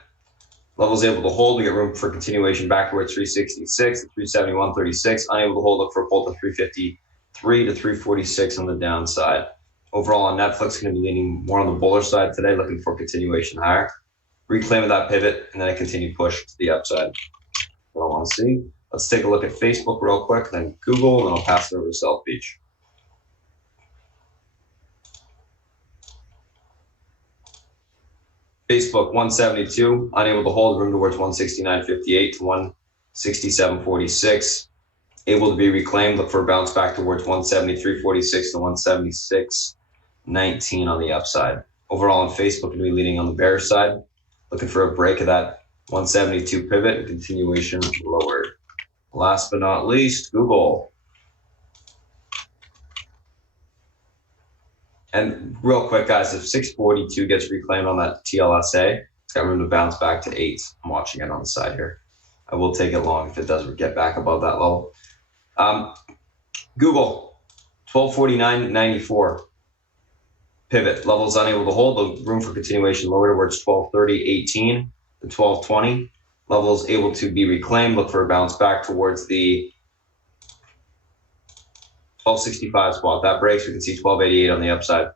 Levels able to hold. We get room for continuation back towards 366 to 371.36. Unable to hold. Look for a pull to 353 to 346 on the downside. Overall on Netflix, going to be leaning more on the bullish side today, looking for continuation higher. Reclaiming that pivot and then a continued push to the upside. What I want to see. Let's take a look at Facebook real quick, then Google, and I'll pass it over to South Beach. Facebook 172, unable to hold, room towards 169.58 to 167.46. Able to be reclaimed, look for a bounce back towards 173.46 to 176.19 on the upside. Overall on Facebook, going to be leaning on the bearish side, looking for a break of that 172 pivot and continuation lower. Last but not least, Google. And real quick, guys, if 642 gets reclaimed on that TLSA, it's got room to bounce back to 8. I'm watching it on the side here. I will take it long if it does get back above that level. Google, 1249.94. Pivot, levels unable to hold, the room for continuation lower towards 1230.18 to 1220. Levels able to be reclaimed, look for a bounce back towards the 1265 spot. That breaks, we can see 1288 on the upside.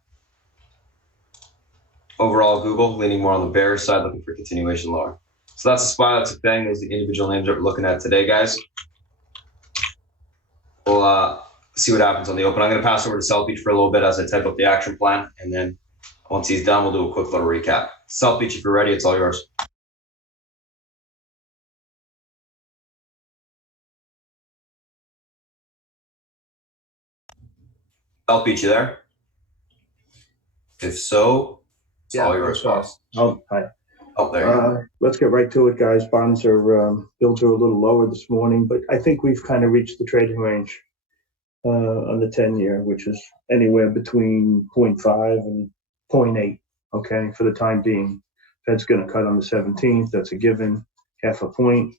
Overall, Google leaning more on the bearish side, looking for continuation lower. So that's the spot, that's a thing. Those are the individual names that we're looking at today, guys. We'll see what happens on the open. I'm going to pass over to South Beach for a little bit as I type up the action plan, and then once he's done, we'll do a quick little recap. South Beach, if you're ready, it's all yours. South Beach, you there? If so, it's all yours, boss. Oh, hi. Oh, there you go. Let's get right to it, guys. Bonds are yields are a little lower this morning, but I think we've kind of reached the trading range on the 10-year, which is anywhere between zero point 0.5 and zero point 0.8. Okay, for the time being, Fed's going to cut on the 17th. That's a given, half a point,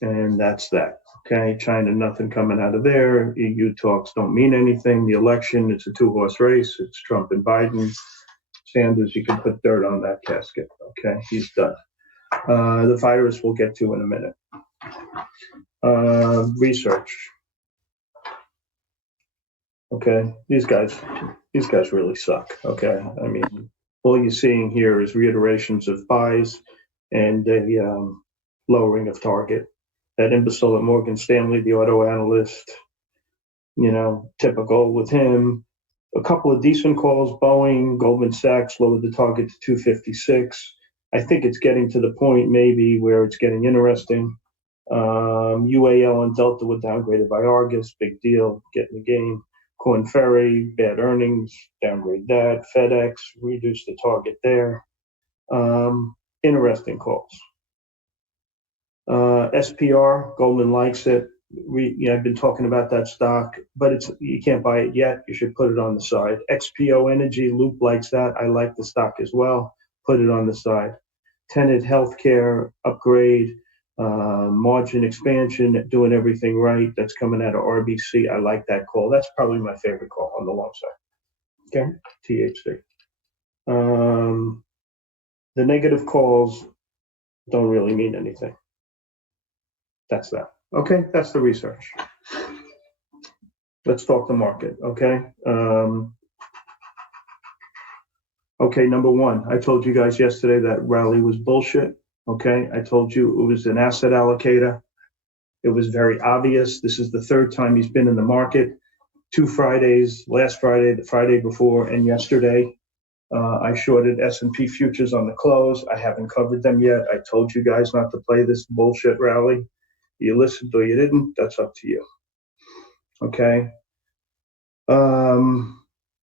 and that's that. Okay, China, nothing coming out of there. EU talks don't mean anything. The election, it's a two-horse race. It's Trump and Biden. Sanders, you can put dirt on that casket. Okay, he's done. The virus we'll get to in a minute. Research. Okay, these guys really suck. Okay, I mean, all you're seeing here is reiterations of buys and a lowering of target. That imbecile at Morgan Stanley, the auto analyst, typical with him. A couple of decent calls. Boeing, Goldman Sachs lowered the target to 256. I think it's getting to the point maybe where it's getting interesting. UAL and Delta were downgraded by Argus. Big deal. Get in the game. Corn Ferry, bad earnings. Downgrade that. FedEx, reduce the target there. Interesting calls. SPR, Goldman likes it. I've been talking about that stock, but you can't buy it yet. You should put it on the side. XPO Energy, Loop likes that. I like the stock as well. Put it on the side. Tenet Healthcare, upgrade, margin expansion, doing everything right. That's coming out of RBC. I like that call. That's probably my favorite call on the long side. Okay, THC. The negative calls don't really mean anything. That's that. Okay, that's the research. Let's talk the market, okay? Okay, number one, I told you guys yesterday that rally was bullshit, okay? I told you it was an asset allocator. It was very obvious. This is the third time he's been in the market. 2 Fridays, last Friday, the Friday before, and yesterday. I shorted S&P futures on the close. I haven't covered them yet. I told you guys not to play this bullshit rally. You listened or you didn't, that's up to you. Okay.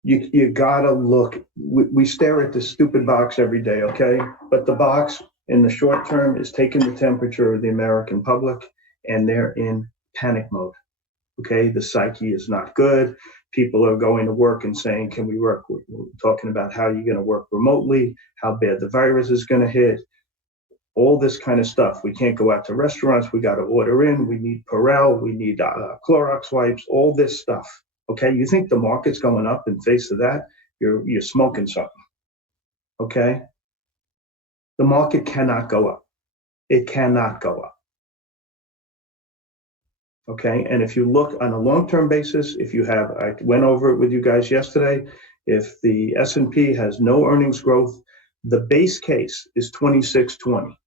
You gotta look. We stare at this stupid box every day, okay? But the box in the short term is taking the temperature of the American public, and they're in panic mode. Okay, the psyche is not good. People are going to work and saying, "Can we work?" We're talking about how you're going to work remotely, how bad the virus is going to hit. All this kind of stuff. We can't go out to restaurants. We got to order in. We need Perel. We need Clorox wipes. All this stuff. Okay, you think the market's going up in face of that? You're smoking something. Okay, the market cannot go up. It cannot go up. Okay, and if you look on a long-term basis, I went over it with you guys yesterday. If the S&P has no earnings growth, the base case is 2620.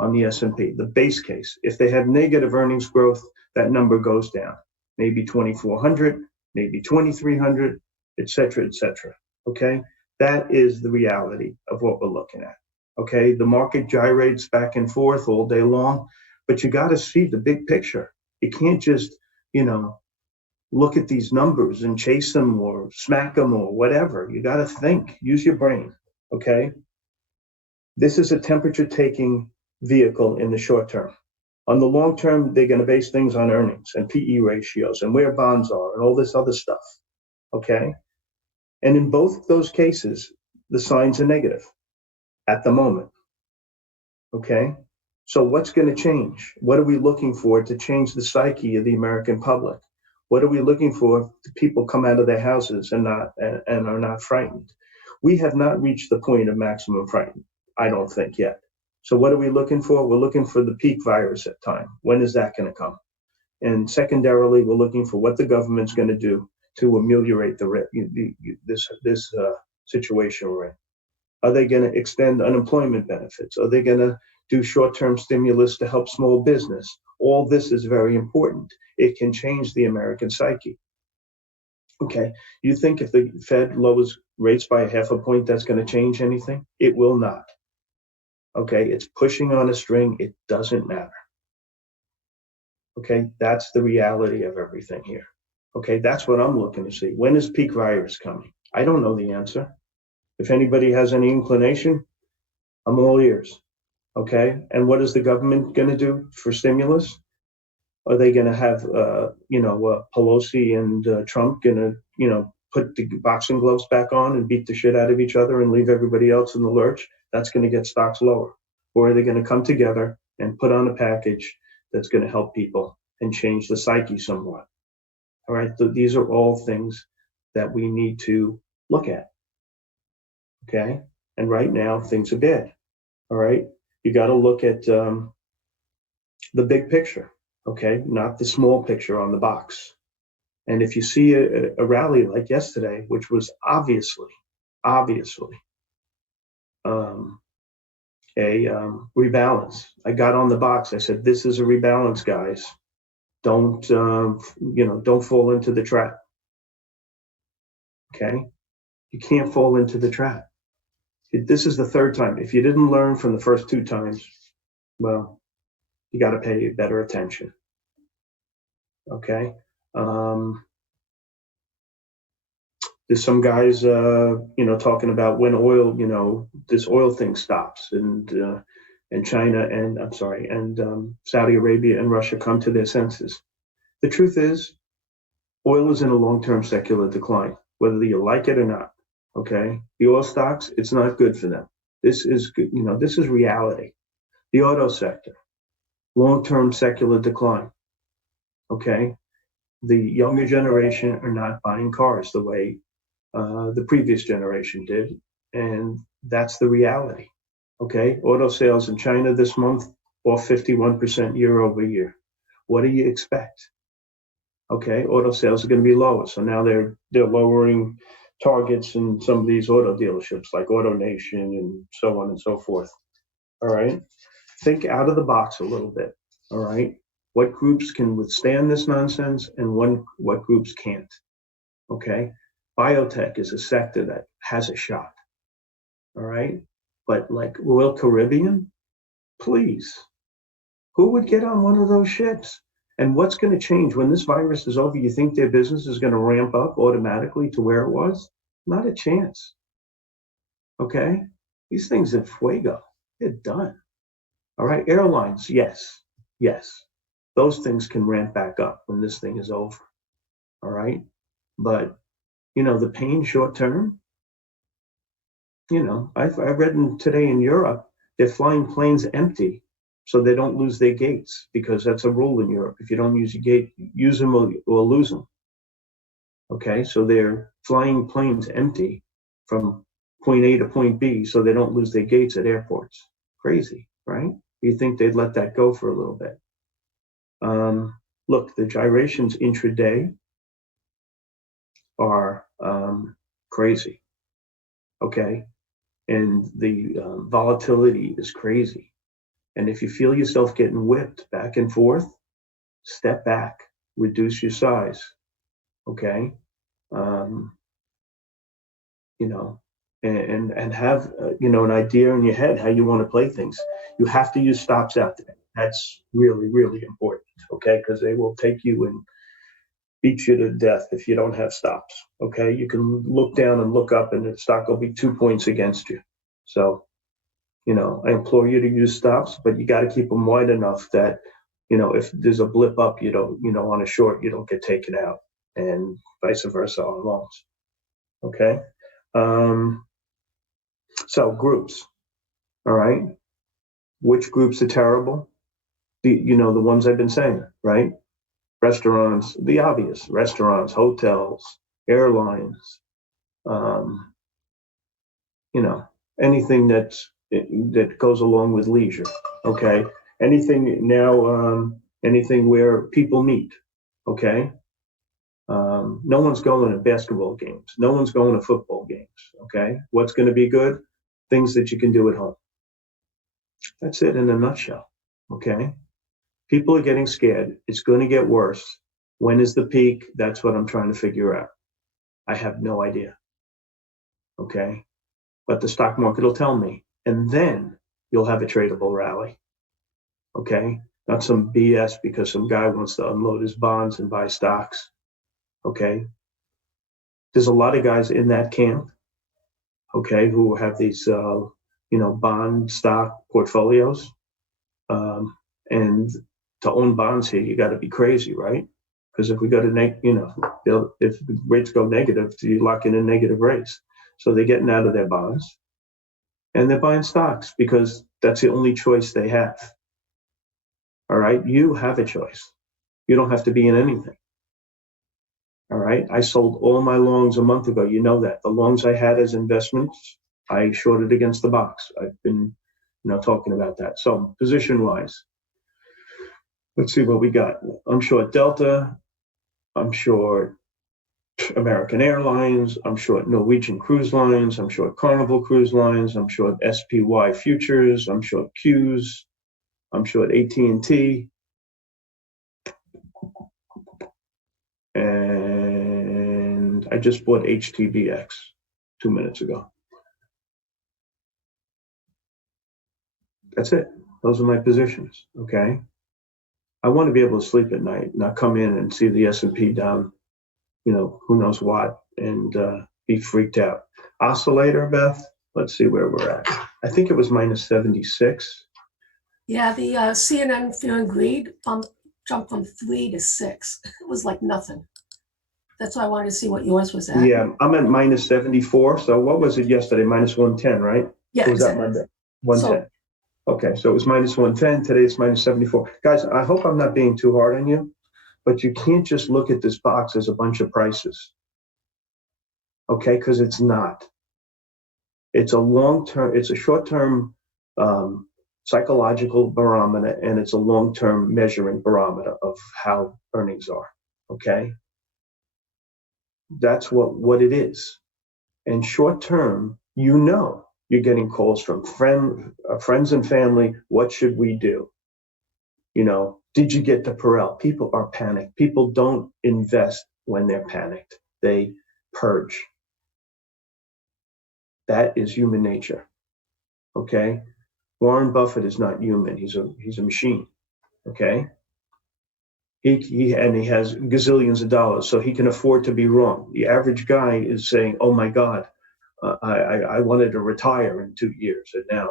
On the S&P, the base case. If they have negative earnings growth, that number goes down, maybe 2,400, maybe 2,300, et cetera, et cetera. Okay, that is the reality of what we're looking at. Okay, the market gyrates back and forth all day long, but you got to see the big picture. You can't just, look at these numbers and chase them or smack them or whatever. You got to think, use your brain. Okay, this is a temperature taking vehicle in the short term. On the long term, they're going to base things on earnings and PE ratios and where bonds are and all this other stuff. Okay. And in both those cases, the signs are negative at the moment. Okay. So what's going to change? What are we looking for to change the psyche of the American public? What are we looking for to people come out of their houses and are not frightened? We have not reached the point of maximum frightened, I don't think yet. So what are we looking for? We're looking for the peak virus at time. When is that going to come? And secondarily, we're looking for what the government's going to do to ameliorate this situation we're in. Are they going to extend unemployment benefits? Are they going to do short-term stimulus to help small business? All this is very important. It can change the American psyche. Okay, you think if the Fed lowers rates by 0.5 point, that's going to change anything? It will not. Okay, it's pushing on a string. It doesn't matter. Okay, that's the reality of everything here. Okay, that's what I'm looking to see. When is peak virus coming? I don't know the answer. If anybody has any inclination, I'm all ears. Okay. And what is the government going to do for stimulus? Are they going to have, Pelosi and Trump going to, put the boxing gloves back on and beat the shit out of each other and leave everybody else in the lurch? That's going to get stocks lower. Or are they going to come together and put on a package that's going to help people and change the psyche somewhat? All right. These are all things that we need to look at. Okay. And right now, things are bad. All right. You got to look at the big picture. Okay. Not the small picture on the box. And if you see a rally like yesterday, which was obviously a rebalance, I got on the box. I said, "This is a rebalance, guys. Don't don't fall into the trap." Okay, you can't fall into the trap. This is the third time. If you didn't learn from the first two times, well, you got to pay better attention. Okay. There's some guys, talking about when oil, this oil thing stops, and China and Saudi Arabia and Russia come to their senses. The truth is, oil is in a long-term secular decline, whether you like it or not. Okay, the oil stocks, it's not good for them. This is reality. The auto sector, long-term secular decline. Okay, the younger generation are not buying cars the way the previous generation did, and that's the reality. Okay, auto sales in China this month off 51% year over year. What do you expect? Okay, auto sales are going to be lower, so now they're lowering targets in some of these auto dealerships like Auto Nation and so on and so forth. All right, think out of the box a little bit. All right, what groups can withstand this nonsense and what groups can't? Okay, biotech is a sector that has a shot. All right, but like Royal Caribbean, please, who would get on one of those ships? And what's going to change when this virus is over? You think their business is going to ramp up automatically to where it was? Not a chance. Okay, these things are fuego. They're done. All right, airlines, yes, those things can ramp back up when this thing is over. All right, but the pain short term. I've read today in Europe, they're flying planes empty so they don't lose their gates, because that's a rule in Europe. If you don't use your gate, use them or lose them. Okay, so they're flying planes empty from point A to point B so they don't lose their gates at airports. Crazy, right? You think they'd let that go for a little bit. Look, the gyrations intraday are crazy. Okay, and the volatility is crazy. And if you feel yourself getting whipped back and forth, step back, reduce your size. Okay, and have an idea in your head how you want to play things. You have to use stops out there. That's really, really important. Okay, because they will take you and beat you to death if you don't have stops. Okay, you can look down and look up, and the stock will be 2 points against you. So, I implore you to use stops, but you got to keep them wide enough that, if there's a blip up, you don't, on a short, you don't get taken out, and vice versa on longs. Okay. So groups. All right. Which groups are terrible? The ones I've been saying, right? Restaurants, the obvious, restaurants, hotels, airlines, anything that goes along with leisure. Okay. Anything now, anything where people meet. Okay. No one's going to basketball games. No one's going to football games. Okay. What's going to be good? Things that you can do at home. That's it in a nutshell. Okay. People are getting scared. It's going to get worse. When is the peak? That's what I'm trying to figure out. I have no idea. Okay. But the stock market will tell me. And then you'll have a tradable rally. Okay. Not some BS because some guy wants to unload his bonds and buy stocks. Okay. There's a lot of guys in that camp, okay, who have these, bond stock portfolios. And to own bonds here, you got to be crazy, right? Because if we go to if the rates go negative, you lock in negative rates. So they're getting out of their bonds and they're buying stocks because that's the only choice they have. All right, you have a choice. You don't have to be in anything. All right, I sold all my longs a month ago. You know that. The longs I had as investments, I shorted against the box. I've been, talking about that. So position-wise, let's see what we got. I'm short Delta. I'm short American Airlines. I'm short Norwegian Cruise Lines. I'm short Carnival Cruise Lines. I'm short SPY Futures. I'm short Qs. I'm short AT&T. And I just bought HTBX 2 minutes ago. That's it. Those are my positions, okay? I want to be able to sleep at night, not come in and see the S&P down, who knows what, and be freaked out. Oscillator, Beth, let's see where we're at. I think it was minus 76. Yeah, the CNN Fear and Greed jumped from 3 to 6. It was like nothing. That's why I wanted to see what yours was at. Yeah, I'm at minus 74. So what was it yesterday? Minus 110, right? Yeah, Or was exactly. that Monday? 110. Okay, so it was minus 110. Today it's minus 74. Guys, I hope I'm not being too hard on you, but you can't just look at this box as a bunch of prices. Okay, because it's not. It's a short-term psychological barometer, and it's a long-term measuring barometer of how earnings are. Okay, that's what it is. And short-term, you're getting calls from friends and family. What should we do? Did you get the Perel? People are panicked. People don't invest when they're panicked. They purge. That is human nature. Okay. Warren Buffett is not human. He's a machine. Okay. He has gazillions of dollars, so he can afford to be wrong. The average guy is saying, "Oh my God, I wanted to retire in 2 years, and now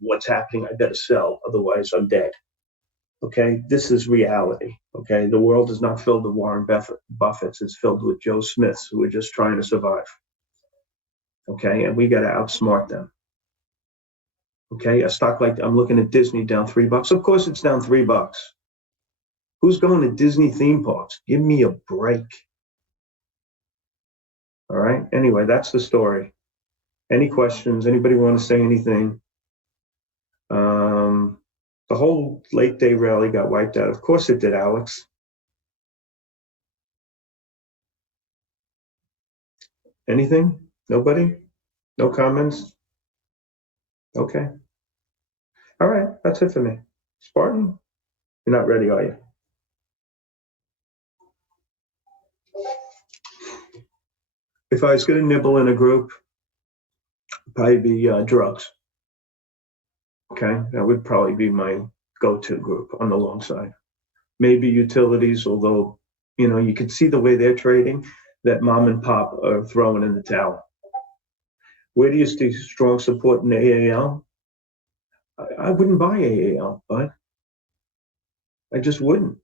what's happening? I better sell, otherwise I'm dead." Okay, this is reality. Okay, the world is not filled with Warren Buffetts. It's filled with Joe Smiths who are just trying to survive. Okay, and we got to outsmart them. Okay, a stock like I'm looking at Disney down $3. Of course, it's down $3. Who's going to Disney theme parks? Give me a break. All right. Anyway, that's the story. Any questions? Anybody want to say anything? The whole late day rally got wiped out. Of course it did, Alex. Anything? Nobody? No comments? Okay. All right. That's it for me. Spartan, you're not ready, are you? If I was going to nibble in a group, it'd probably be drugs. Okay. That would probably be my go-to group on the long side. Maybe utilities, although, you can see the way they're trading, that mom and pop are throwing in the towel. Where do you see strong support in the AAL? I wouldn't buy AAL, but I just wouldn't.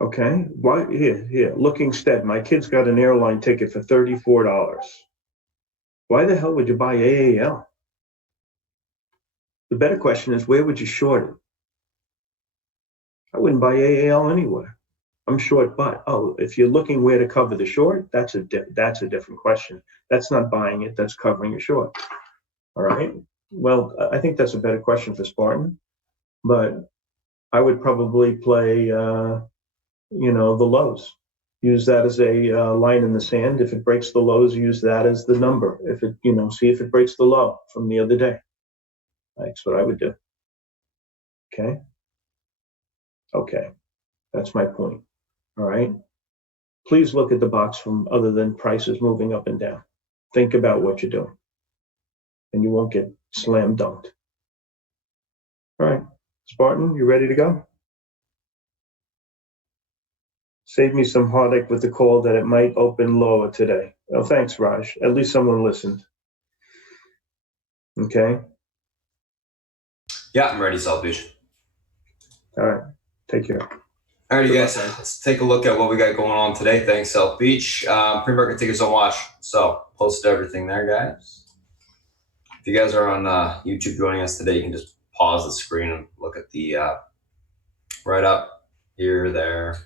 Okay, why? Here, looking stead. My kid's got an airline ticket for $34. Why the hell would you buy AAL? The better question is, where would you short it? I wouldn't buy AAL anywhere. I'm short, but if you're looking where to cover the short, that's a different question. That's not buying it. That's covering a short. All right. Well, I think that's a better question for Spartan, but I would probably play, the lows. Use that as a line in the sand. If it breaks the lows, use that as the number. If it, see if it breaks the low from the other day. That's what I would do. Okay. Okay. That's my point. All right. Please look at the box from other than prices moving up and down. Think about what you're doing, and you won't get slam dunked. All right. Spartan, you ready to go? Save me some heartache with the call that it might open lower today. Oh, thanks, Raj. At least someone listened. Okay. Yeah, I'm ready, South Beach. All right. Take care. All right, you guys, let's take a look at what we got going on today. Thanks, South Beach. Pre-market tickets on watch. So, posted everything there, guys. If you guys are on YouTube joining us today, you can just pause the screen and look at the right up here, there.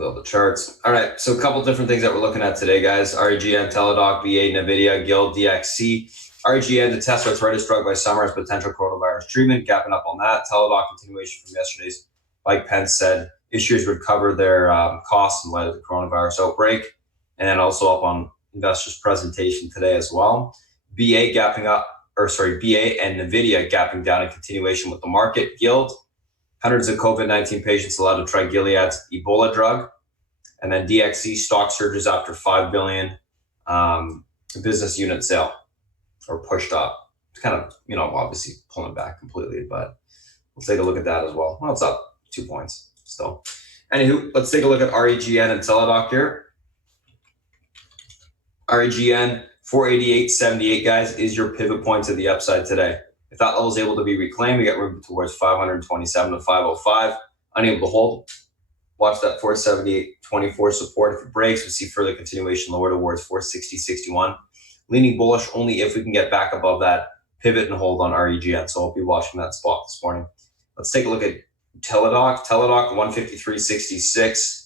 All the charts. All right, so a couple different things that we're looking at today, guys. REGN, Teladoc, BA, NVIDIA, Guild, DXC. REGN, the test arthritis drug by Summer as potential coronavirus treatment. Gapping up on that. Teladoc, continuation from yesterday's. Like Pence said, issuers would cover their costs in light of the coronavirus outbreak. And then also up on investors' presentation today as well. BA gapping up, BA and NVIDIA gapping down in continuation with the market. Guild, hundreds of COVID-19 patients allowed to try Gilead's Ebola drug. And then DXC stock surges after $5 billion business unit sale, or pushed up. It's kind of, obviously pulling back completely, but we'll take a look at that as well. Well, it's up 2 points still. Anywho, let's take a look at REGN and Teladoc here. REGN 488.78, guys, is your pivot point to the upside today. If that level is able to be reclaimed, we got room towards 527 to 505. Unable to hold, watch that 478.24 support. If it breaks, we see further continuation lower towards 460.61. Leaning bullish only if we can get back above that pivot and hold on REGN. So I'll be watching that spot this morning. Let's take a look at Teladoc. Teladoc 153.66.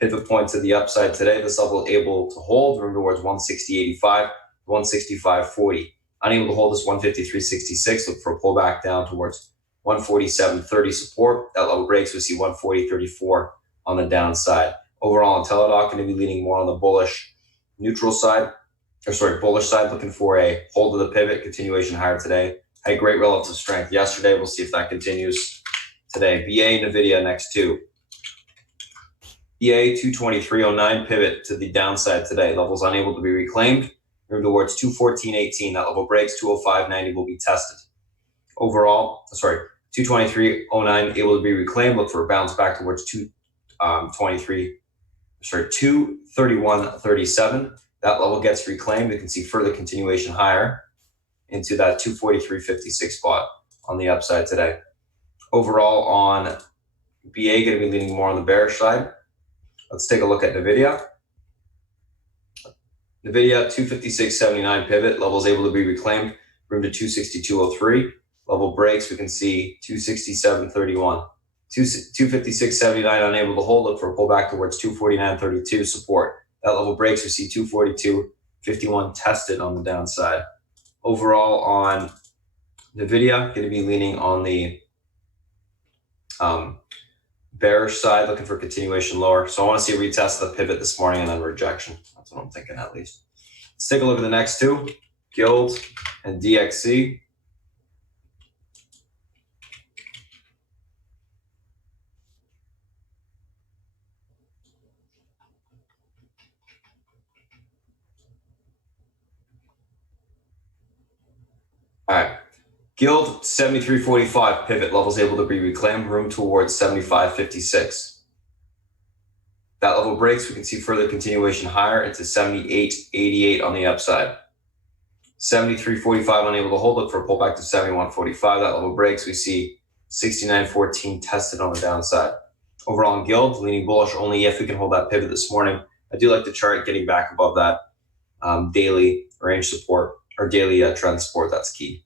Pivot point to the upside today. This level able to hold, room towards 160.85, 165.40. Unable to hold this 153.66. Look for a pullback down towards 147.30 support. That level breaks, we see 140.34 on the downside. Overall, on Teladoc, going to be leaning more on the bullish bullish side, looking for a hold of the pivot, continuation higher today. Had great relative strength yesterday. We'll see if that continues today. BA, NVIDIA next two. BA 223.09 pivot to the downside today. Levels unable to be reclaimed. Room towards 214.18. That level breaks, 205.90 will be tested. Overall, 223.09 able to be reclaimed. Look for a bounce back towards 231.37. That level gets reclaimed. We can see further continuation higher into that 243.56 spot on the upside today. Overall on BA, going to be leaning more on the bearish side. Let's take a look at NVIDIA. NVIDIA 256.79 pivot. Levels able to be reclaimed. Room to 262.03. Level breaks, we can see 267.31. 256.79 unable to hold. Look for a pullback towards 249.32 support. That level breaks, we see 242.51 tested on the downside. Overall on NVIDIA, going to be leaning on the bearish side, looking for continuation lower. So I want to see a retest of the pivot this morning and then rejection. That's what I'm thinking at least. Let's take a look at the next two, Guild and DXC. All right, Guild 73.45 pivot, levels able to be reclaimed, room towards 75.56. That level breaks, we can see further continuation higher into 78.88 on the upside. 73.45 unable to hold, look for a pullback to 71.45. That level breaks, we see 69.14 tested on the downside. Overall in Guild, leaning bullish only if we can hold that pivot this morning. I do like the chart getting back above that daily range support or daily trend support. That's key.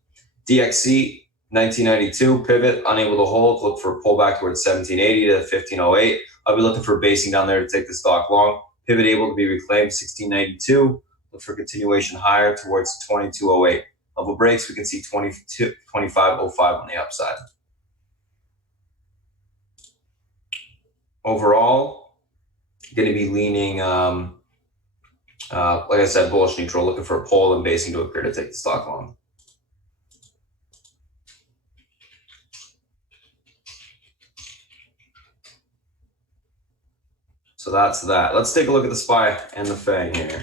DXC 1992 pivot, unable to hold, look for a pullback towards 1780 to 1508. I'll be looking for basing down there to take the stock long. Pivot able to be reclaimed 1692. Look for continuation higher towards 2208. Level breaks, we can see 2505 on the upside. Overall, going to be leaning, like I said, bullish neutral, looking for a pull and basing to appear to take the stock long. So that's that. Let's take a look at the SPY and the FANG here.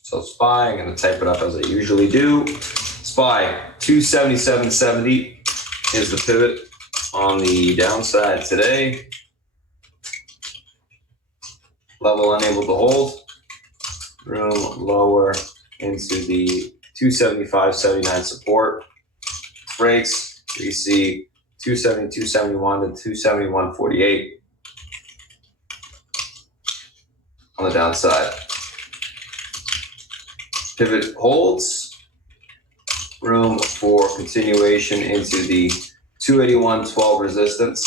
So SPY, I'm going to type it up as I usually do. SPY 277.70 is the pivot on the downside today. Level unable to hold. Room lower into the 275.79 support. Breaks, we see 270, 271 to 271.48 on the downside. Pivot holds, room for continuation into the 281.12 resistance.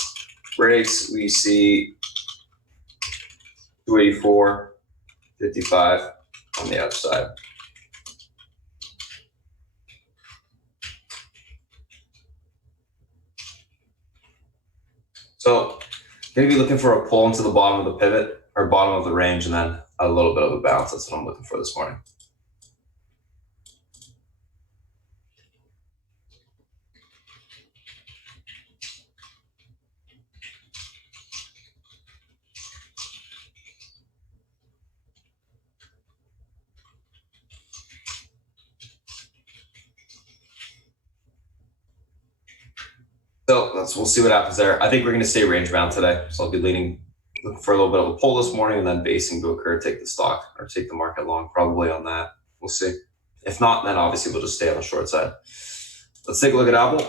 Breaks, we see 284.55 on the upside. So going to be looking for a pull into the bottom of the pivot or bottom of the range, and then a little bit of a bounce. That's what I'm looking for this morning. So we'll see what happens there. I think we're going to stay range bound today. So I'll be looking for a little bit of a pull this morning, and then basing to occur, take the stock or take the market long probably on that. We'll see. If not, then obviously we'll just stay on the short side. Let's take a look at Apple.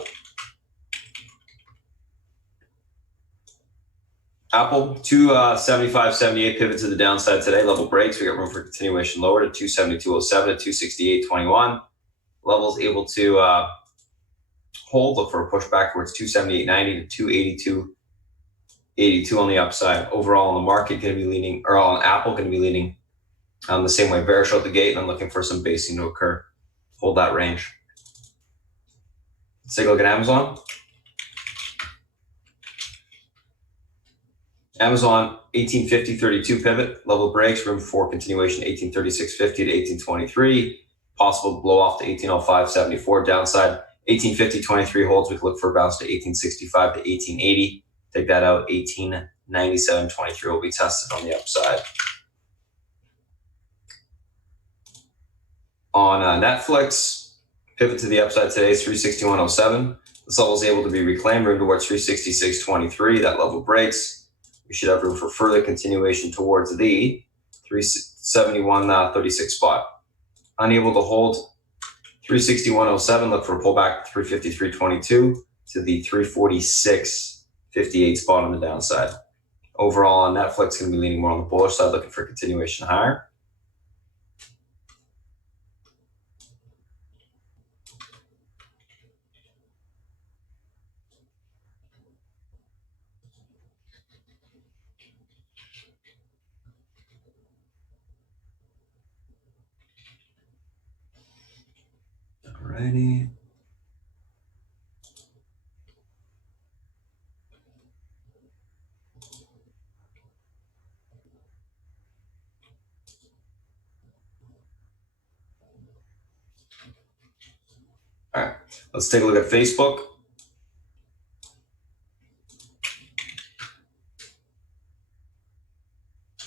Apple, 275.78 pivot to the downside today. Level breaks. We got room for continuation lower to 272.07 to 268.21. Levels able to hold. Look for a pushback towards 278.90 to 282.82 on the upside. Overall on the market, going to be leaning, or on Apple, going to be leaning the same way. Bearish out the gate, and I'm looking for some basing to occur. Hold that range. Let's take a look at Amazon. Amazon 1850.32 pivot, level breaks, room for continuation 1836.50 to 1823. Possible blow off to 1805.74 downside. 1850.23 holds. We could look for a bounce to 1865 to 1880. Take that out. 1897.23 will be tested on the upside. On Netflix, pivot to the upside today is 361.07. This level is able to be reclaimed. Room towards 366.23. That level breaks. We should have room for further continuation towards the 371.36 spot. Unable to hold 361.07. Look for a pullback 353.22 to the 346.58 spot on the downside. Overall on Netflix, going to be leaning more on the bullish side, looking for continuation higher. Alrighty. All right, let's take a look at Facebook.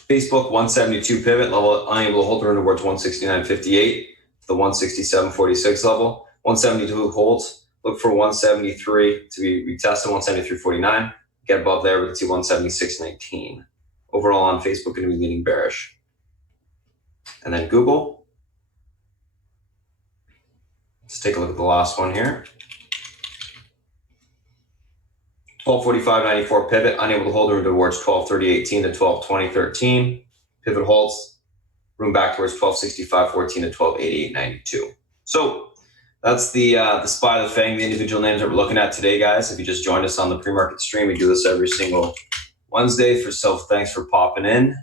Facebook 172 pivot level, unable to hold the room towards 169.58, the 167.46 level. 172 holds. Look for 173 to be retested, 173.49. Get above there, we can see 176.19. Overall on Facebook, going to be leaning bearish. And then Google. Let's take a look at the last one here. 1245.94 pivot, unable to hold the room towards 1230.18 to 1220.13. Pivot holds, room back towards 1265.14 to 1288.92. So that's the SPY, the FANG, the individual names that we're looking at today, guys. If you just joined us on the pre-market stream, we do this every single Wednesday. So thanks for popping in.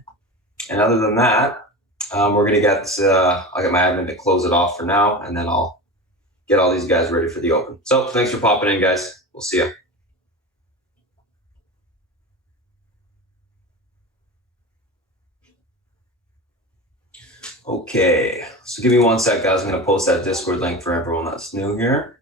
And other than that, we're gonna get I'll get my admin to close it off for now, and then I'll get all these guys ready for the open. So thanks for popping in, guys. We'll see you. Okay, so give me one sec, guys. I'm going to post that Discord link for everyone that's new here.